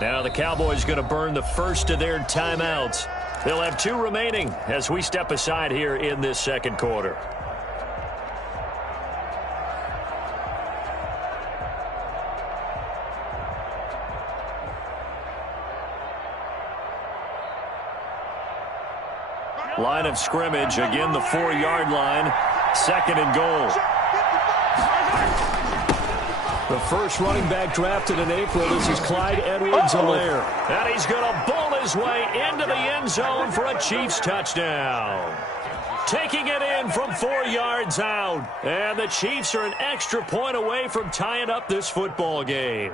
Now the Cowboys going to burn the first of their timeouts. They'll have 2 remaining as we step aside here in this second quarter. Line of scrimmage, again the 4-yard line, second and goal. The first running back drafted in April, this is Clyde Edwards-Helaire. And he's going to bowl his way into the end zone for a Chiefs touchdown. Taking it in from 4 yards out. And the Chiefs are an extra point away from tying up this football game.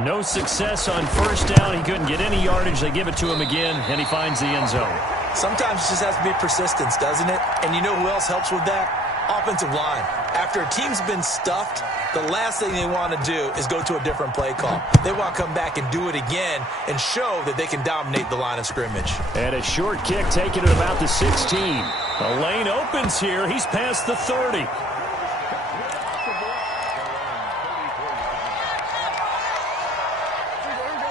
No success on first down. He couldn't get any yardage. They give it to him again, and he finds the end zone. Sometimes it just has to be persistence, doesn't it? And you know who else helps with that? Offensive line. After a team's been stuffed, the last thing they want to do is go to a different play call. They want to come back and do it again and show that they can dominate the line of scrimmage. And a short kick taken at about the 16. The lane opens here. He's past the 30.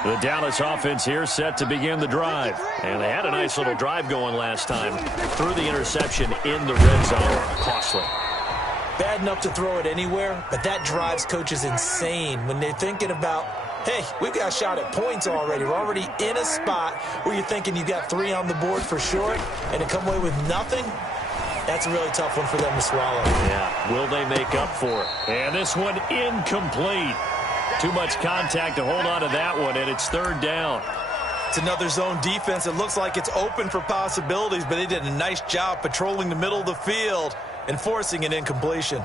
The Dallas offense here set to begin the drive. And they had a nice little drive going last time. Threw the interception in the red zone. Costly. Bad enough to throw it anywhere, but that drives coaches insane when they're thinking about, hey, we've got a shot at points already. We're already in a spot where you're thinking you got 3 on the board for sure, and to come away with nothing, that's a really tough one for them to swallow. Yeah, will they make up for it? And this one incomplete. Too much contact to hold on to that one, and it's third down. It's another zone defense. It looks like it's open for possibilities, but they did a nice job patrolling the middle of the field and forcing an incompletion.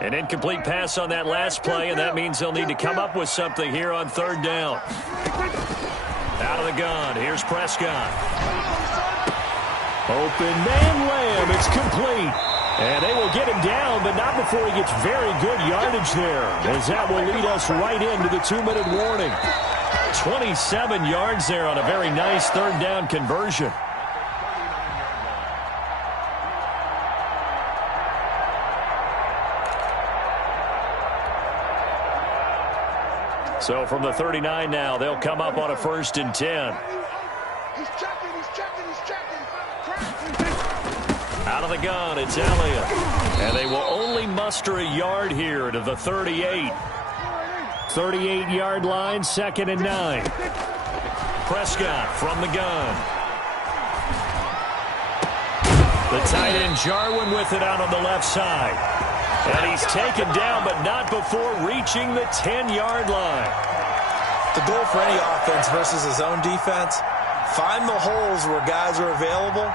An incomplete pass on that last play, and that means they'll need to come up with something here on third down. Out of the gun, here's Prescott. Open man Lamb, it's complete. And they will get him down, but not before he gets very good yardage there, as that will lead us right into the 2-minute warning. 27 yards there on a very nice third down conversion. So from the 39 now, they'll come up on a 1st and 10. Out of the gun, it's Elliott. And they will only muster a yard here to the 38. 38-yard line, 2nd and 9. Prescott from the gun. The tight end Jarwin with it out on the left side. And he's taken down, but not before reaching the 10-yard line. The goal for any offense versus a zone defense, find the holes where guys are available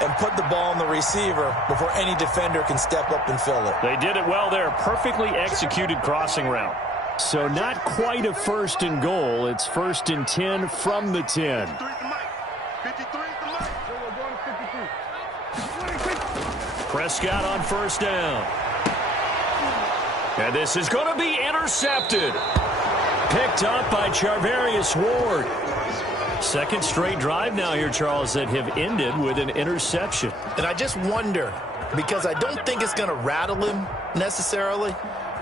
and put the ball on the receiver before any defender can step up and fill it. They did it well there. Perfectly executed crossing route. So not quite a 1st and goal. It's 1st and 10 from the 10. Prescott on 1st down. And this is going to be intercepted. Picked up by Charvarius Ward. Second straight drive now here, Charles, that have ended with an interception. And I just wonder, because I don't think it's going to rattle him necessarily,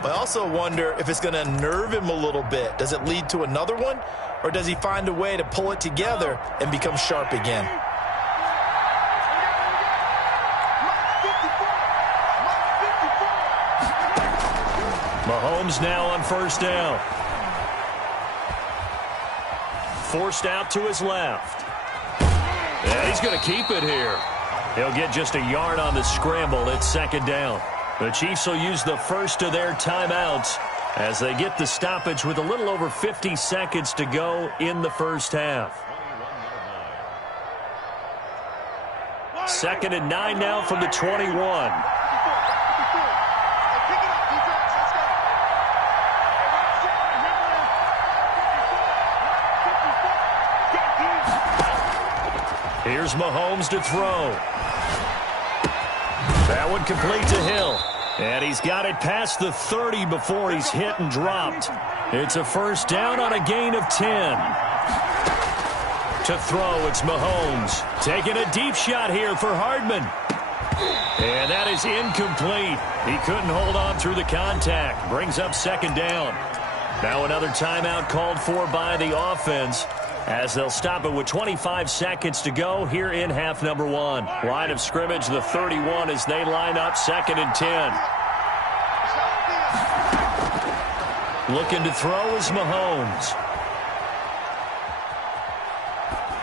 but I also wonder if it's going to nerve him a little bit. Does it lead to another one, or does he find a way to pull it together and become sharp again? Mahomes now on first down. Forced out to his left. Yeah, he's going to keep it here. He'll get just a yard on the scramble. It's second down. The Chiefs will use the first of their timeouts as they get the stoppage with a little over 50 seconds to go in the first half. 2nd and 9 now from the 21. Here's Mahomes to throw. That one complete to Hill. And he's got it past the 30 before he's hit and dropped. It's a first down on a gain of 10. To throw, it's Mahomes. Taking a deep shot here for Hardman. And that is incomplete. He couldn't hold on through the contact. Brings up second down. Now another timeout called for by the offense, as they'll stop it with 25 seconds to go here in half number 1. Line of scrimmage, the 31, as they line up 2nd and 10. Looking to throw is Mahomes.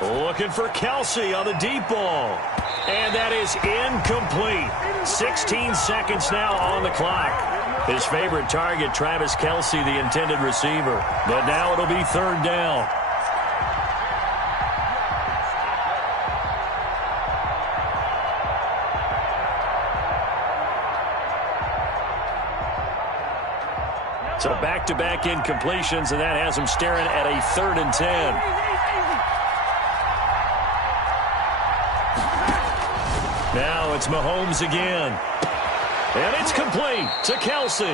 Looking for Kelsey on the deep ball. And that is incomplete. 16 seconds now on the clock. His favorite target, Travis Kelsey, the intended receiver. But now it'll be third down. So back-to-back incompletions, and that has him staring at a 3rd and 10. Now it's Mahomes again. And it's complete to Kelsey.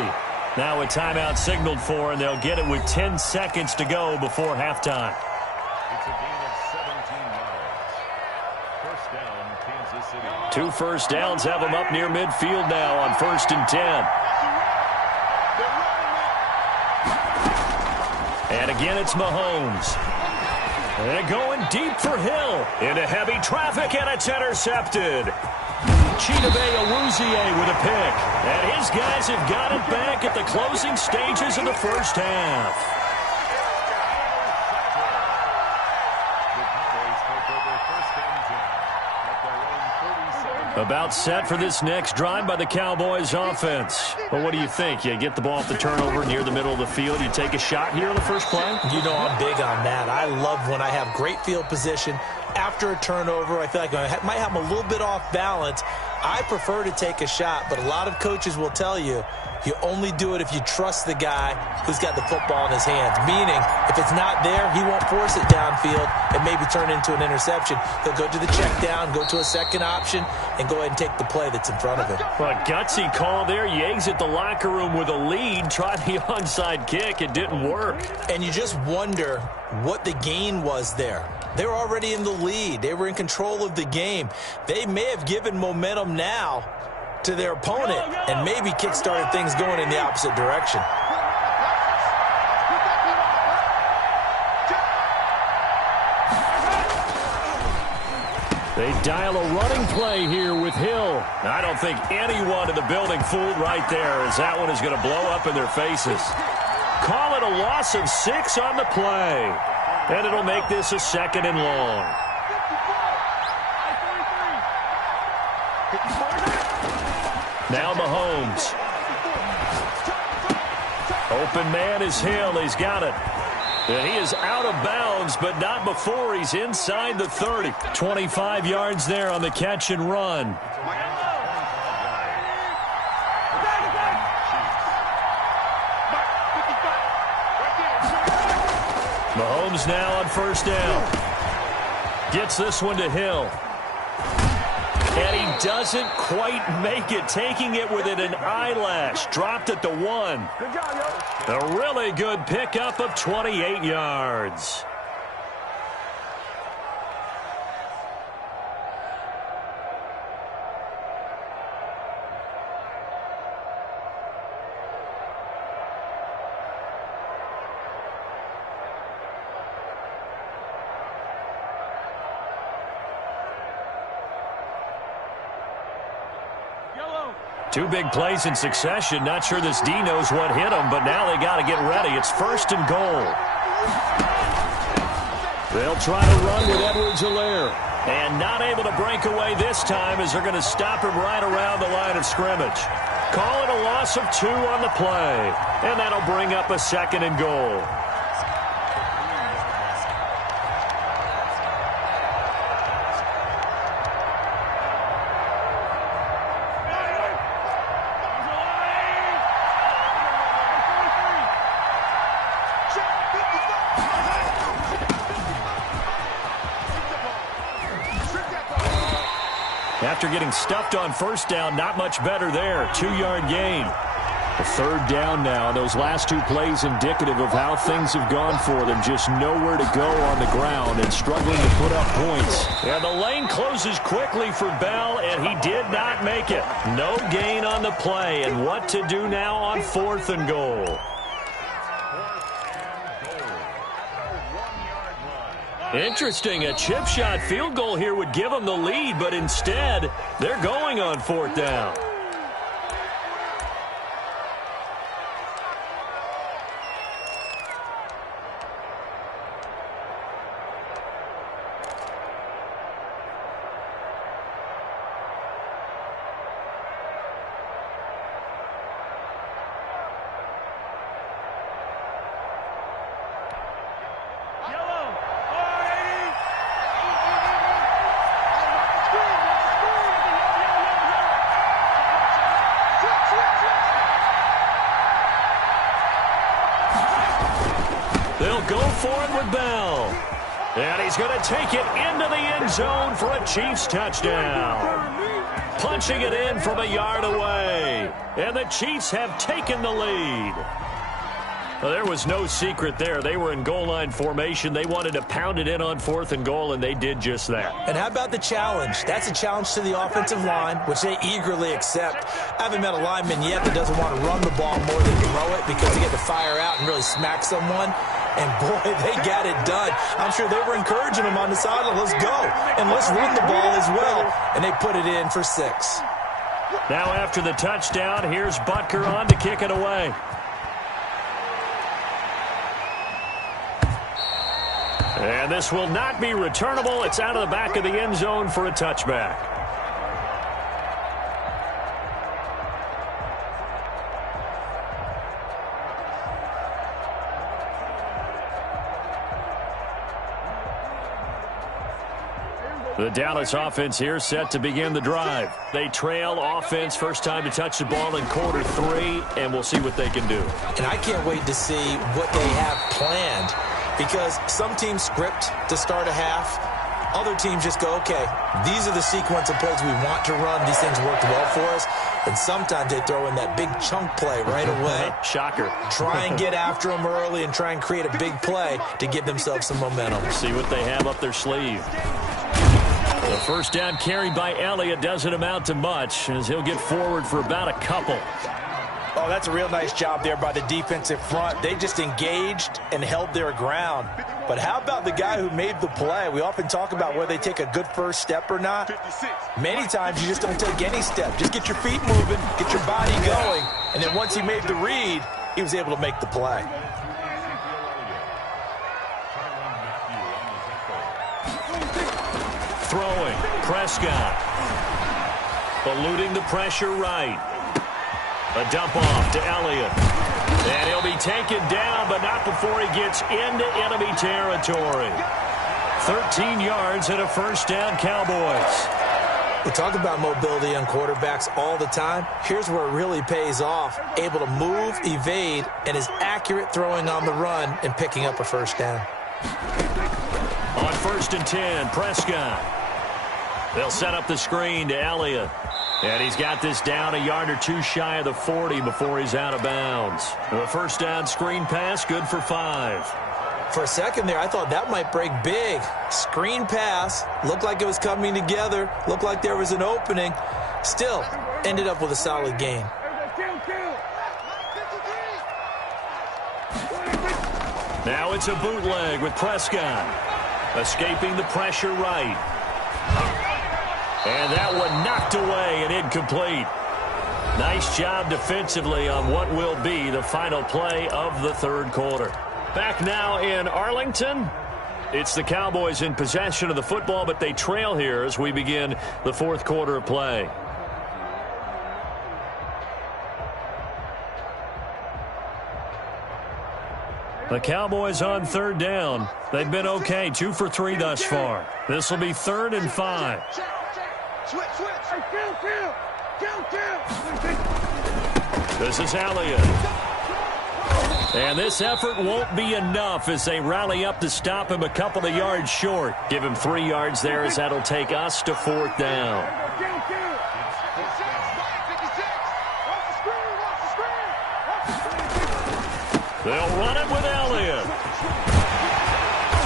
Now a timeout signaled for, and they'll get it with 10 seconds to go before halftime. It's a gain of 17 yards. First down, Kansas City. 2 first downs have them up near midfield now on 1st and 10. And again, it's Mahomes. And going deep for Hill. Into heavy traffic, and it's intercepted. Chidobe Awuzie with a pick. And his guys have got it back at the closing stages of the first half. About set for this next drive by the Cowboys offense. Well, what do you think? You get the ball off the turnover near the middle of the field. You take a shot here on the first play? You know I'm big on that. I love when I have great field position. After a turnover, I feel like I might have them a little bit off balance. I prefer to take a shot, but a lot of coaches will tell you, you only do it if you trust the guy who's got the football in his hands. Meaning, if it's not there, he won't force it downfield and maybe turn it into an interception. He'll go to the check down, go to a second option, and go ahead and take the play that's in front of him. Well, a gutsy call there. You exit the locker room with a lead. Tried the onside kick. It didn't work. And you just wonder what the gain was there. They were already in the lead. They were in control of the game. They may have given momentum now to their opponent and maybe kick-started things going in the opposite direction. They dial a running play here with Hill. I don't think anyone in the building fooled right there, as that one is going to blow up in their faces. Call it a loss of 6 on the play. And it'll make this a 2nd and long. Now Mahomes. Open man is Hill. He's got it. And he is out of bounds, but not before he's inside the 30. 25 yards there on the catch and run. Mahomes now on first down. Gets this one to Hill. And he doesn't quite make it, taking it within an eyelash. Dropped at the 1. A really good pickup of 28 yards. Yellow. Two big plays in succession. Not sure this D knows what hit him, but now they got to get ready. It's 1st and goal. They'll try to run with Edwards-Helaire. And not able to break away this time as they're going to stop him right around the line of scrimmage. Call it a loss of 2 on the play. And that'll bring up a 2nd and goal. After getting stuffed on 1st down, not much better there. 2-yard gain. A 3rd down now. Those last 2 plays indicative of how things have gone for them. Just nowhere to go on the ground and struggling to put up points. And the lane closes quickly for Bell, and he did not make it. No gain on the play. And what to do now on 4th and goal? Interesting. A chip shot field goal here would give them the lead, but instead, they're going on 4th down. They'll go for it with Bell. And he's going to take it into the end zone for a Chiefs touchdown. Punching it in from a yard away. And the Chiefs have taken the lead. Well, there was no secret there. They were in goal line formation. They wanted to pound it in on 4th and goal, and they did just that. And how about the challenge? That's a challenge to the offensive line, which they eagerly accept. I haven't met a lineman yet that doesn't want to run the ball more than throw it because they get to fire out and really smack someone. And, boy, they got it done. I'm sure they were encouraging them on the sideline. Let's go. And let's run the ball as well. And they put it in for 6. Now after the touchdown, here's Butker on to kick it away. And this will not be returnable. It's out of the back of the end zone for a touchback. The Dallas offense here set to begin the drive. They trail offense first time to touch the ball in quarter 3, and we'll see what they can do. And I can't wait to see what they have planned because some teams script to start a half. Other teams just go, okay, these are the sequence of plays we want to run. These things worked well for us. And sometimes they throw in that big chunk play right away. Shocker. Try and get after them early and try and create a big play to give themselves some momentum. See what they have up their sleeve. The first down carried by Elliott doesn't amount to much as he'll get forward for about a couple. Oh, that's a real nice job there by the defensive front. They just engaged and held their ground. But how about the guy who made the play? We often talk about whether they take a good first step or not. Many times you just don't take any step. Just get your feet moving, get your body going. And then once he made the read, he was able to make the play. Throwing, Prescott. Eluding the pressure right. A dump off to Elliott. And he'll be taken down, but not before he gets into enemy territory. 13 yards and a first down, Cowboys. We talk about mobility on quarterbacks all the time. Here's where it really pays off. Able to move, evade, and is accurate throwing on the run and picking up a first down. On 1st and 10, Prescott. They'll set up the screen to Elliott. And he's got this down a yard or two shy of the 40 before he's out of bounds. The first down screen pass, good for 5. For a second there, I thought that might break big. Screen pass, looked like it was coming together, looked like there was an opening. Still, ended up with a solid gain. Now it's a bootleg with Prescott. Escaping the pressure right. And that one knocked away and incomplete. Nice job defensively on what will be the final play of the third quarter. Back now in Arlington. It's the Cowboys in possession of the football, but they trail here as we begin the fourth quarter of play. The Cowboys on third down. They've been okay, 2 for 3 thus far. This will be 3rd and 5. This is Alien. And this effort won't be enough as they rally up to stop him a couple of yards short. Give him 3 yards there as that'll take us to 4th down. They'll run it with Elliott.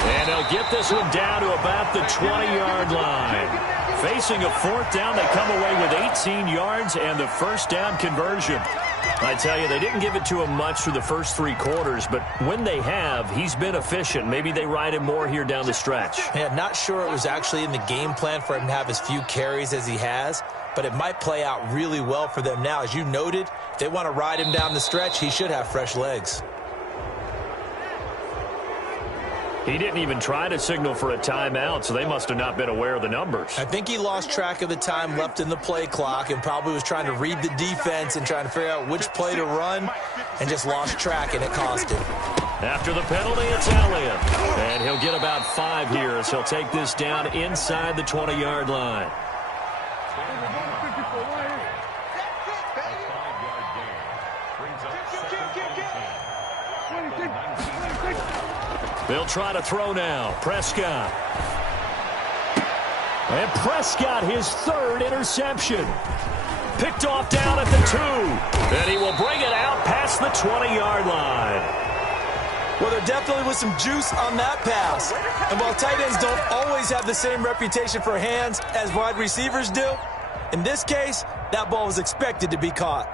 And they'll get this one down to about the 20-yard line. Facing a 4th down, they come away with 18 yards and the first down conversion. I tell you, they didn't give it to him much through the first 3 quarters, but when they have, he's been efficient. Maybe they ride him more here down the stretch. Yeah, not sure it was actually in the game plan for him to have as few carries as he has, but it might play out really well for them now. As you noted, if they want to ride him down the stretch, he should have fresh legs. He didn't even try to signal for a timeout, so they must have not been aware of the numbers. I think he lost track of the time left in the play clock and probably was trying to read the defense and trying to figure out which play to run and just lost track, and it cost him. After the penalty, it's Elliott. And he'll get about 5 here as he'll take this down inside the 20-yard line. They'll try to throw now. Prescott. And Prescott, his 3rd interception. Picked off down at the 2. And he will bring it out past the 20-yard line. Well, there definitely was some juice on that pass. And while tight ends don't always have the same reputation for hands as wide receivers do, in this case, that ball was expected to be caught.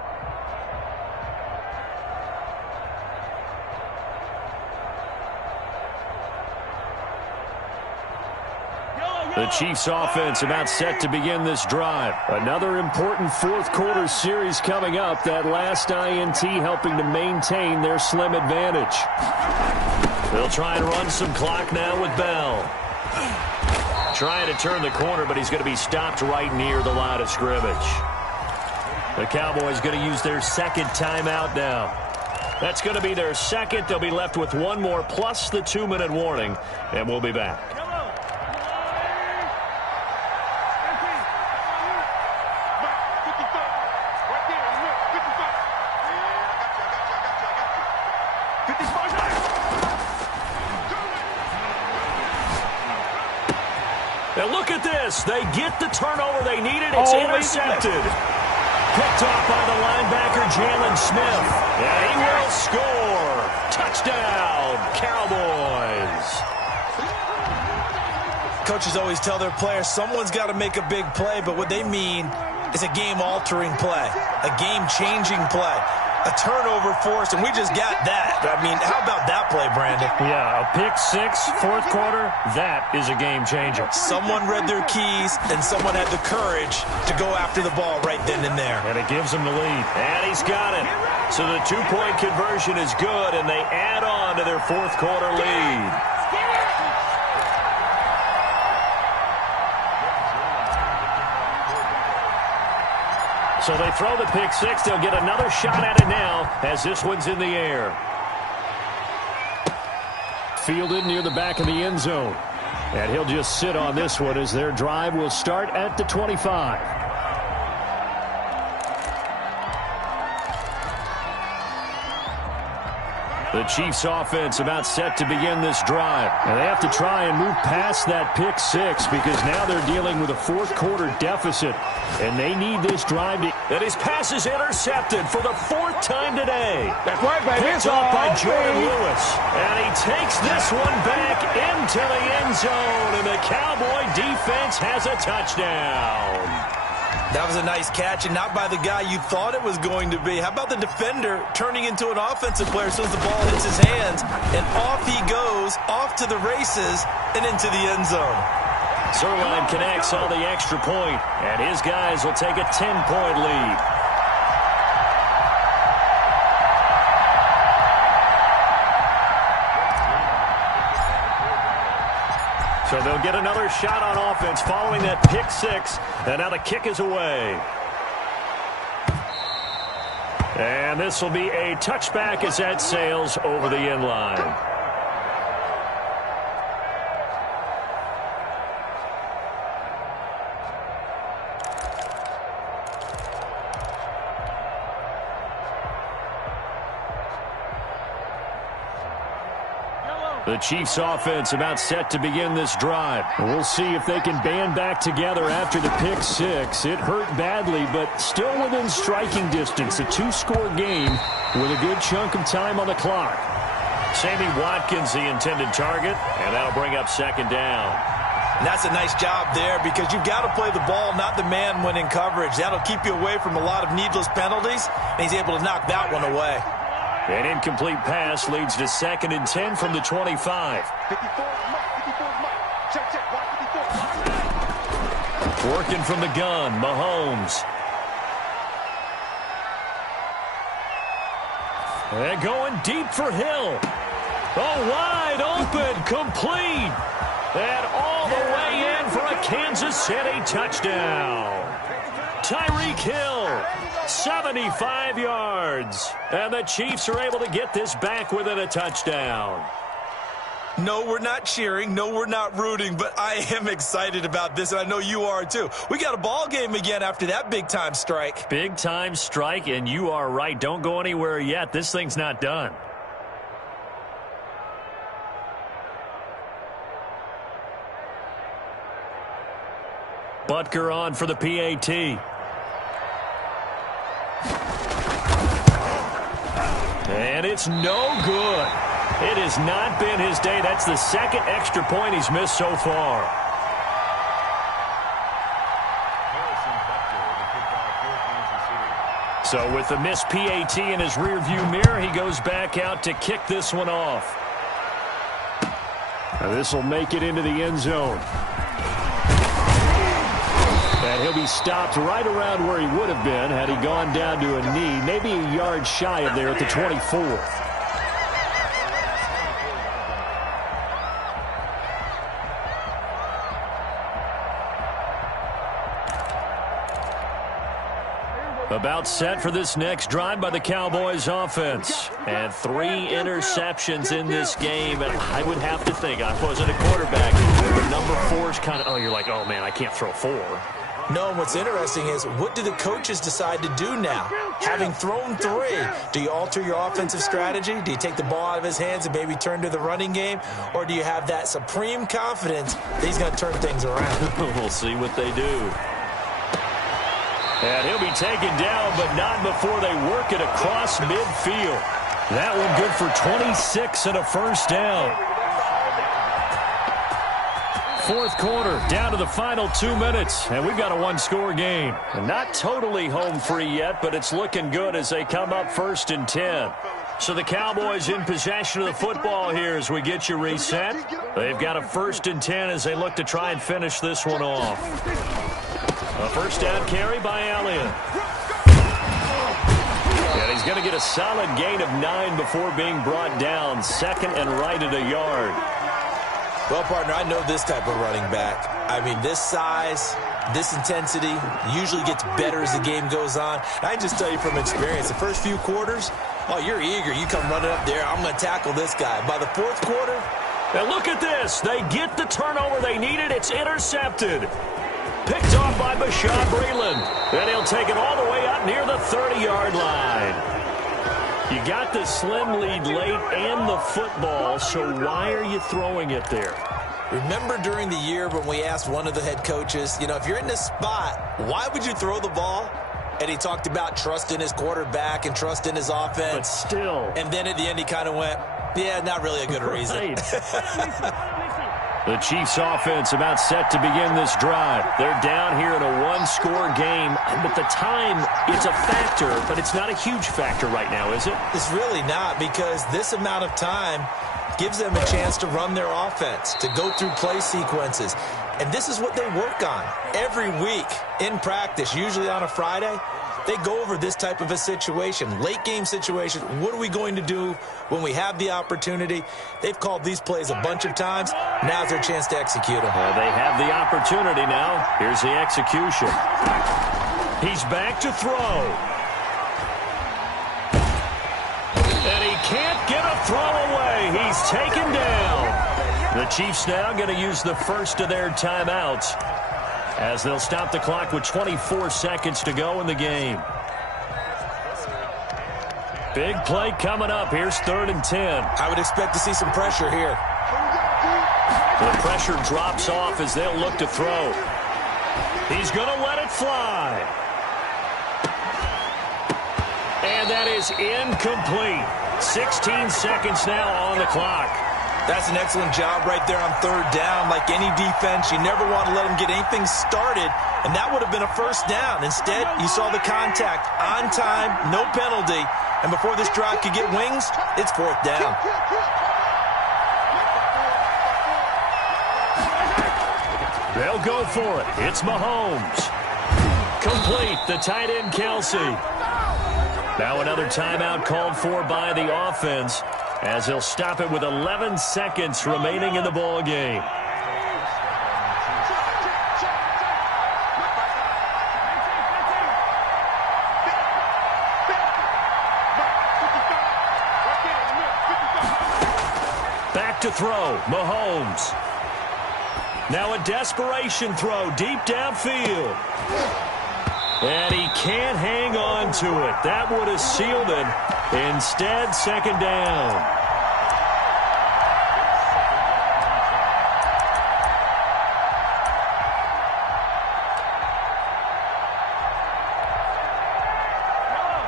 The Chiefs offense about set to begin this drive. Another important fourth quarter series coming up. That last INT helping to maintain their slim advantage. They'll try and run some clock now with Bell. Trying to turn the corner, but he's going to be stopped right near the line of scrimmage. The Cowboys going to use their 2nd timeout now. That's going to be their 2nd. They'll be left with 1 more plus the 2-minute warning, and we'll be back. And look at this. They get the turnover they needed. It's intercepted. Picked off by the linebacker, Jalen Smith. And he will score. Touchdown, Cowboys. Coaches always tell their players someone's got to make a big play, but what they mean is a game-altering play, a game-changing play, a turnover force, and we just got that. I mean, how about that play, Brandon? Yeah, a pick 6, fourth quarter, that is a game changer. Someone read their keys, and someone had the courage to go after the ball right then and there. And it gives him the lead. And he's got it. So the 2-point conversion is good, and they add on to their fourth quarter lead. So they throw the pick 6. They'll get another shot at it now as this one's in the air. Fielded near the back of the end zone. And he'll just sit on this one as their drive will start at the 25. The Chiefs offense about set to begin this drive. And they have to try and move past that pick 6 because now they're dealing with a fourth quarter deficit. And they need this drive to... And his pass is intercepted for the 4th time today. That's right, baby. Picked off by Jordan Lewis. And he takes this one back into the end zone. And the Cowboy defense has a touchdown. That was a nice catch, and not by the guy you thought it was going to be. How about the defender turning into an offensive player as soon as the ball hits his hands, and off he goes, off to the races, and into the end zone. Zerline connects on the extra point, and his guys will take a 10-point lead. So they'll get another shot on offense following that pick six. And now the kick is away. And this will be a touchback as that sails over the end line. The Chiefs offense about set to begin this drive. We'll see if they can band back together after the pick six. It hurt badly, but still within striking distance. A two-score game with a good chunk of time on the clock. Sammy Watkins, the intended target, and that'll bring up second down. And that's a nice job there because you've got to play the ball, not the man when in coverage. That'll keep you away from a lot of needless penalties, and he's able to knock that one away. An incomplete pass leads to 2nd and 10 from the 25. 54, check, watch 54. Working from the gun, Mahomes. And going deep for Hill. Oh, wide open, complete. And all the way in for a Kansas City touchdown. Tyreek Hill, 75 yards. And the Chiefs are able to get this back within a touchdown. No, we're not cheering. No, we're not rooting. But I am excited about this, and I know you are too. We got a ball game again after that big-time strike. Big-time strike, and you are right. Don't go anywhere yet. This thing's not done. Butker on for the PAT. And it's no good. It has not been his day. That's the second extra point he's missed so far. So with the missed PAT in his rearview mirror, he goes back out to kick this one off. Now this will make it into the end zone. And he'll be stopped right around where he would have been had he gone down to a knee, maybe a yard shy of there at the 24. About set for this next drive by the Cowboys offense. And 3 interceptions in this game. And I would have to think, I wasn't a quarterback, but number 4 is kind of, oh, you're like, oh, man, I can't throw 4. No, and what's interesting is, what do the coaches decide to do now? Having thrown 3, do you alter your offensive strategy? Do you take the ball out of his hands and maybe turn to the running game? Or do you have that supreme confidence that he's going to turn things around? We'll see what they do. And he'll be taken down, but not before they work it across midfield. That one good for 26 and a first down. Fourth quarter, down to the final 2 minutes, and we've got a one-score game. Not totally home free yet, but it's looking good as they come up 1st and 10. So the Cowboys in possession of the football here as we get you reset. They've got a 1st and 10 as they look to try and finish this one off. A first down carry by Alien. And he's going to get a solid gain of 9 before being brought down. 2nd and right at a yard. Well, partner, I know this type of running back. I mean, this size, this intensity usually gets better as the game goes on. I can just tell you from experience, the first few quarters, oh, you're eager. You come running up there, I'm going to tackle this guy. By the 4th quarter, and look at this. They get the turnover they needed. It's intercepted. Picked off by Bashaud Breeland. And he'll take it all the way up near the 30-yard line. You got the slim lead late and the football, so why are you throwing it there? Remember during the year when we asked one of the head coaches, you know, if you're in this spot, why would you throw the ball? And he talked about trust in his quarterback and trust in his offense. But still. And then at the end he kind of went, yeah, not really a good reason. The Chiefs offense about set to begin this drive. They're down here in a one-score game. But the time, it's a factor, but it's not a huge factor right now, is it? It's really not, because this amount of time gives them a chance to run their offense, to go through play sequences. And this is what they work on every week in practice, usually on a Friday. They go over this type of a situation, late game situation. What are we going to do when we have the opportunity? They've called these plays a bunch of times. Now's their chance to execute them. They have the opportunity now. Here's the execution. He's back to throw. And he can't get a throw away. He's taken down. The Chiefs now going to use the first of their timeouts as they'll stop the clock with 24 seconds to go in the game. Big play coming up. Here's 3rd and 10. I would expect to see some pressure here. The pressure drops off as they'll look to throw. He's going to let it fly. And that is incomplete. 16 seconds now on the clock. That's an excellent job right there on 3rd down. Like any defense, you never want to let them get anything started, and that would have been a 1st down. Instead, you saw the contact on time, no penalty, and before this drive could get wings, it's 4th down. They'll go for it. It's Mahomes. Complete, the tight end Kelsey. Now another timeout called for by the offense, as he'll stop it with 11 seconds remaining in the ball game. Back to throw, Mahomes. Now a desperation throw deep downfield. And he can't hang on to it. That would have sealed it. Instead, 2nd down.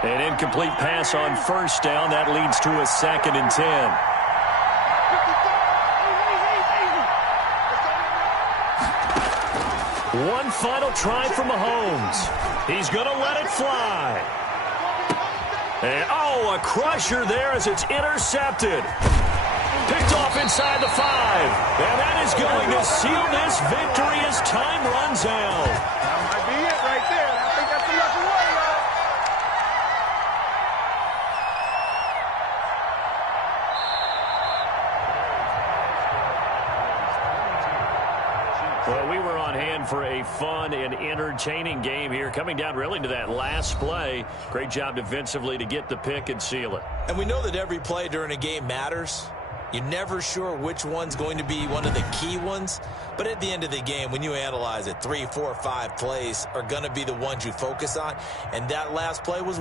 An incomplete pass on 1st down. That leads to a 2nd and 10. One final try for Mahomes. He's going to let it fly. And, a crusher there as it's intercepted. Picked off inside the 5. And that is going to seal this victory as time runs out. That might be it right there. I think that's the lucky one, Well, we were on hand for a fun and entertaining game here, coming down really to that last play. Great job defensively to get the pick and seal it. And we know that every play during a game matters. You're never sure which one's going to be one of the key ones. But at the end of the game, when you analyze it, 3, 4, 5 plays are going to be the ones you focus on. And that last play was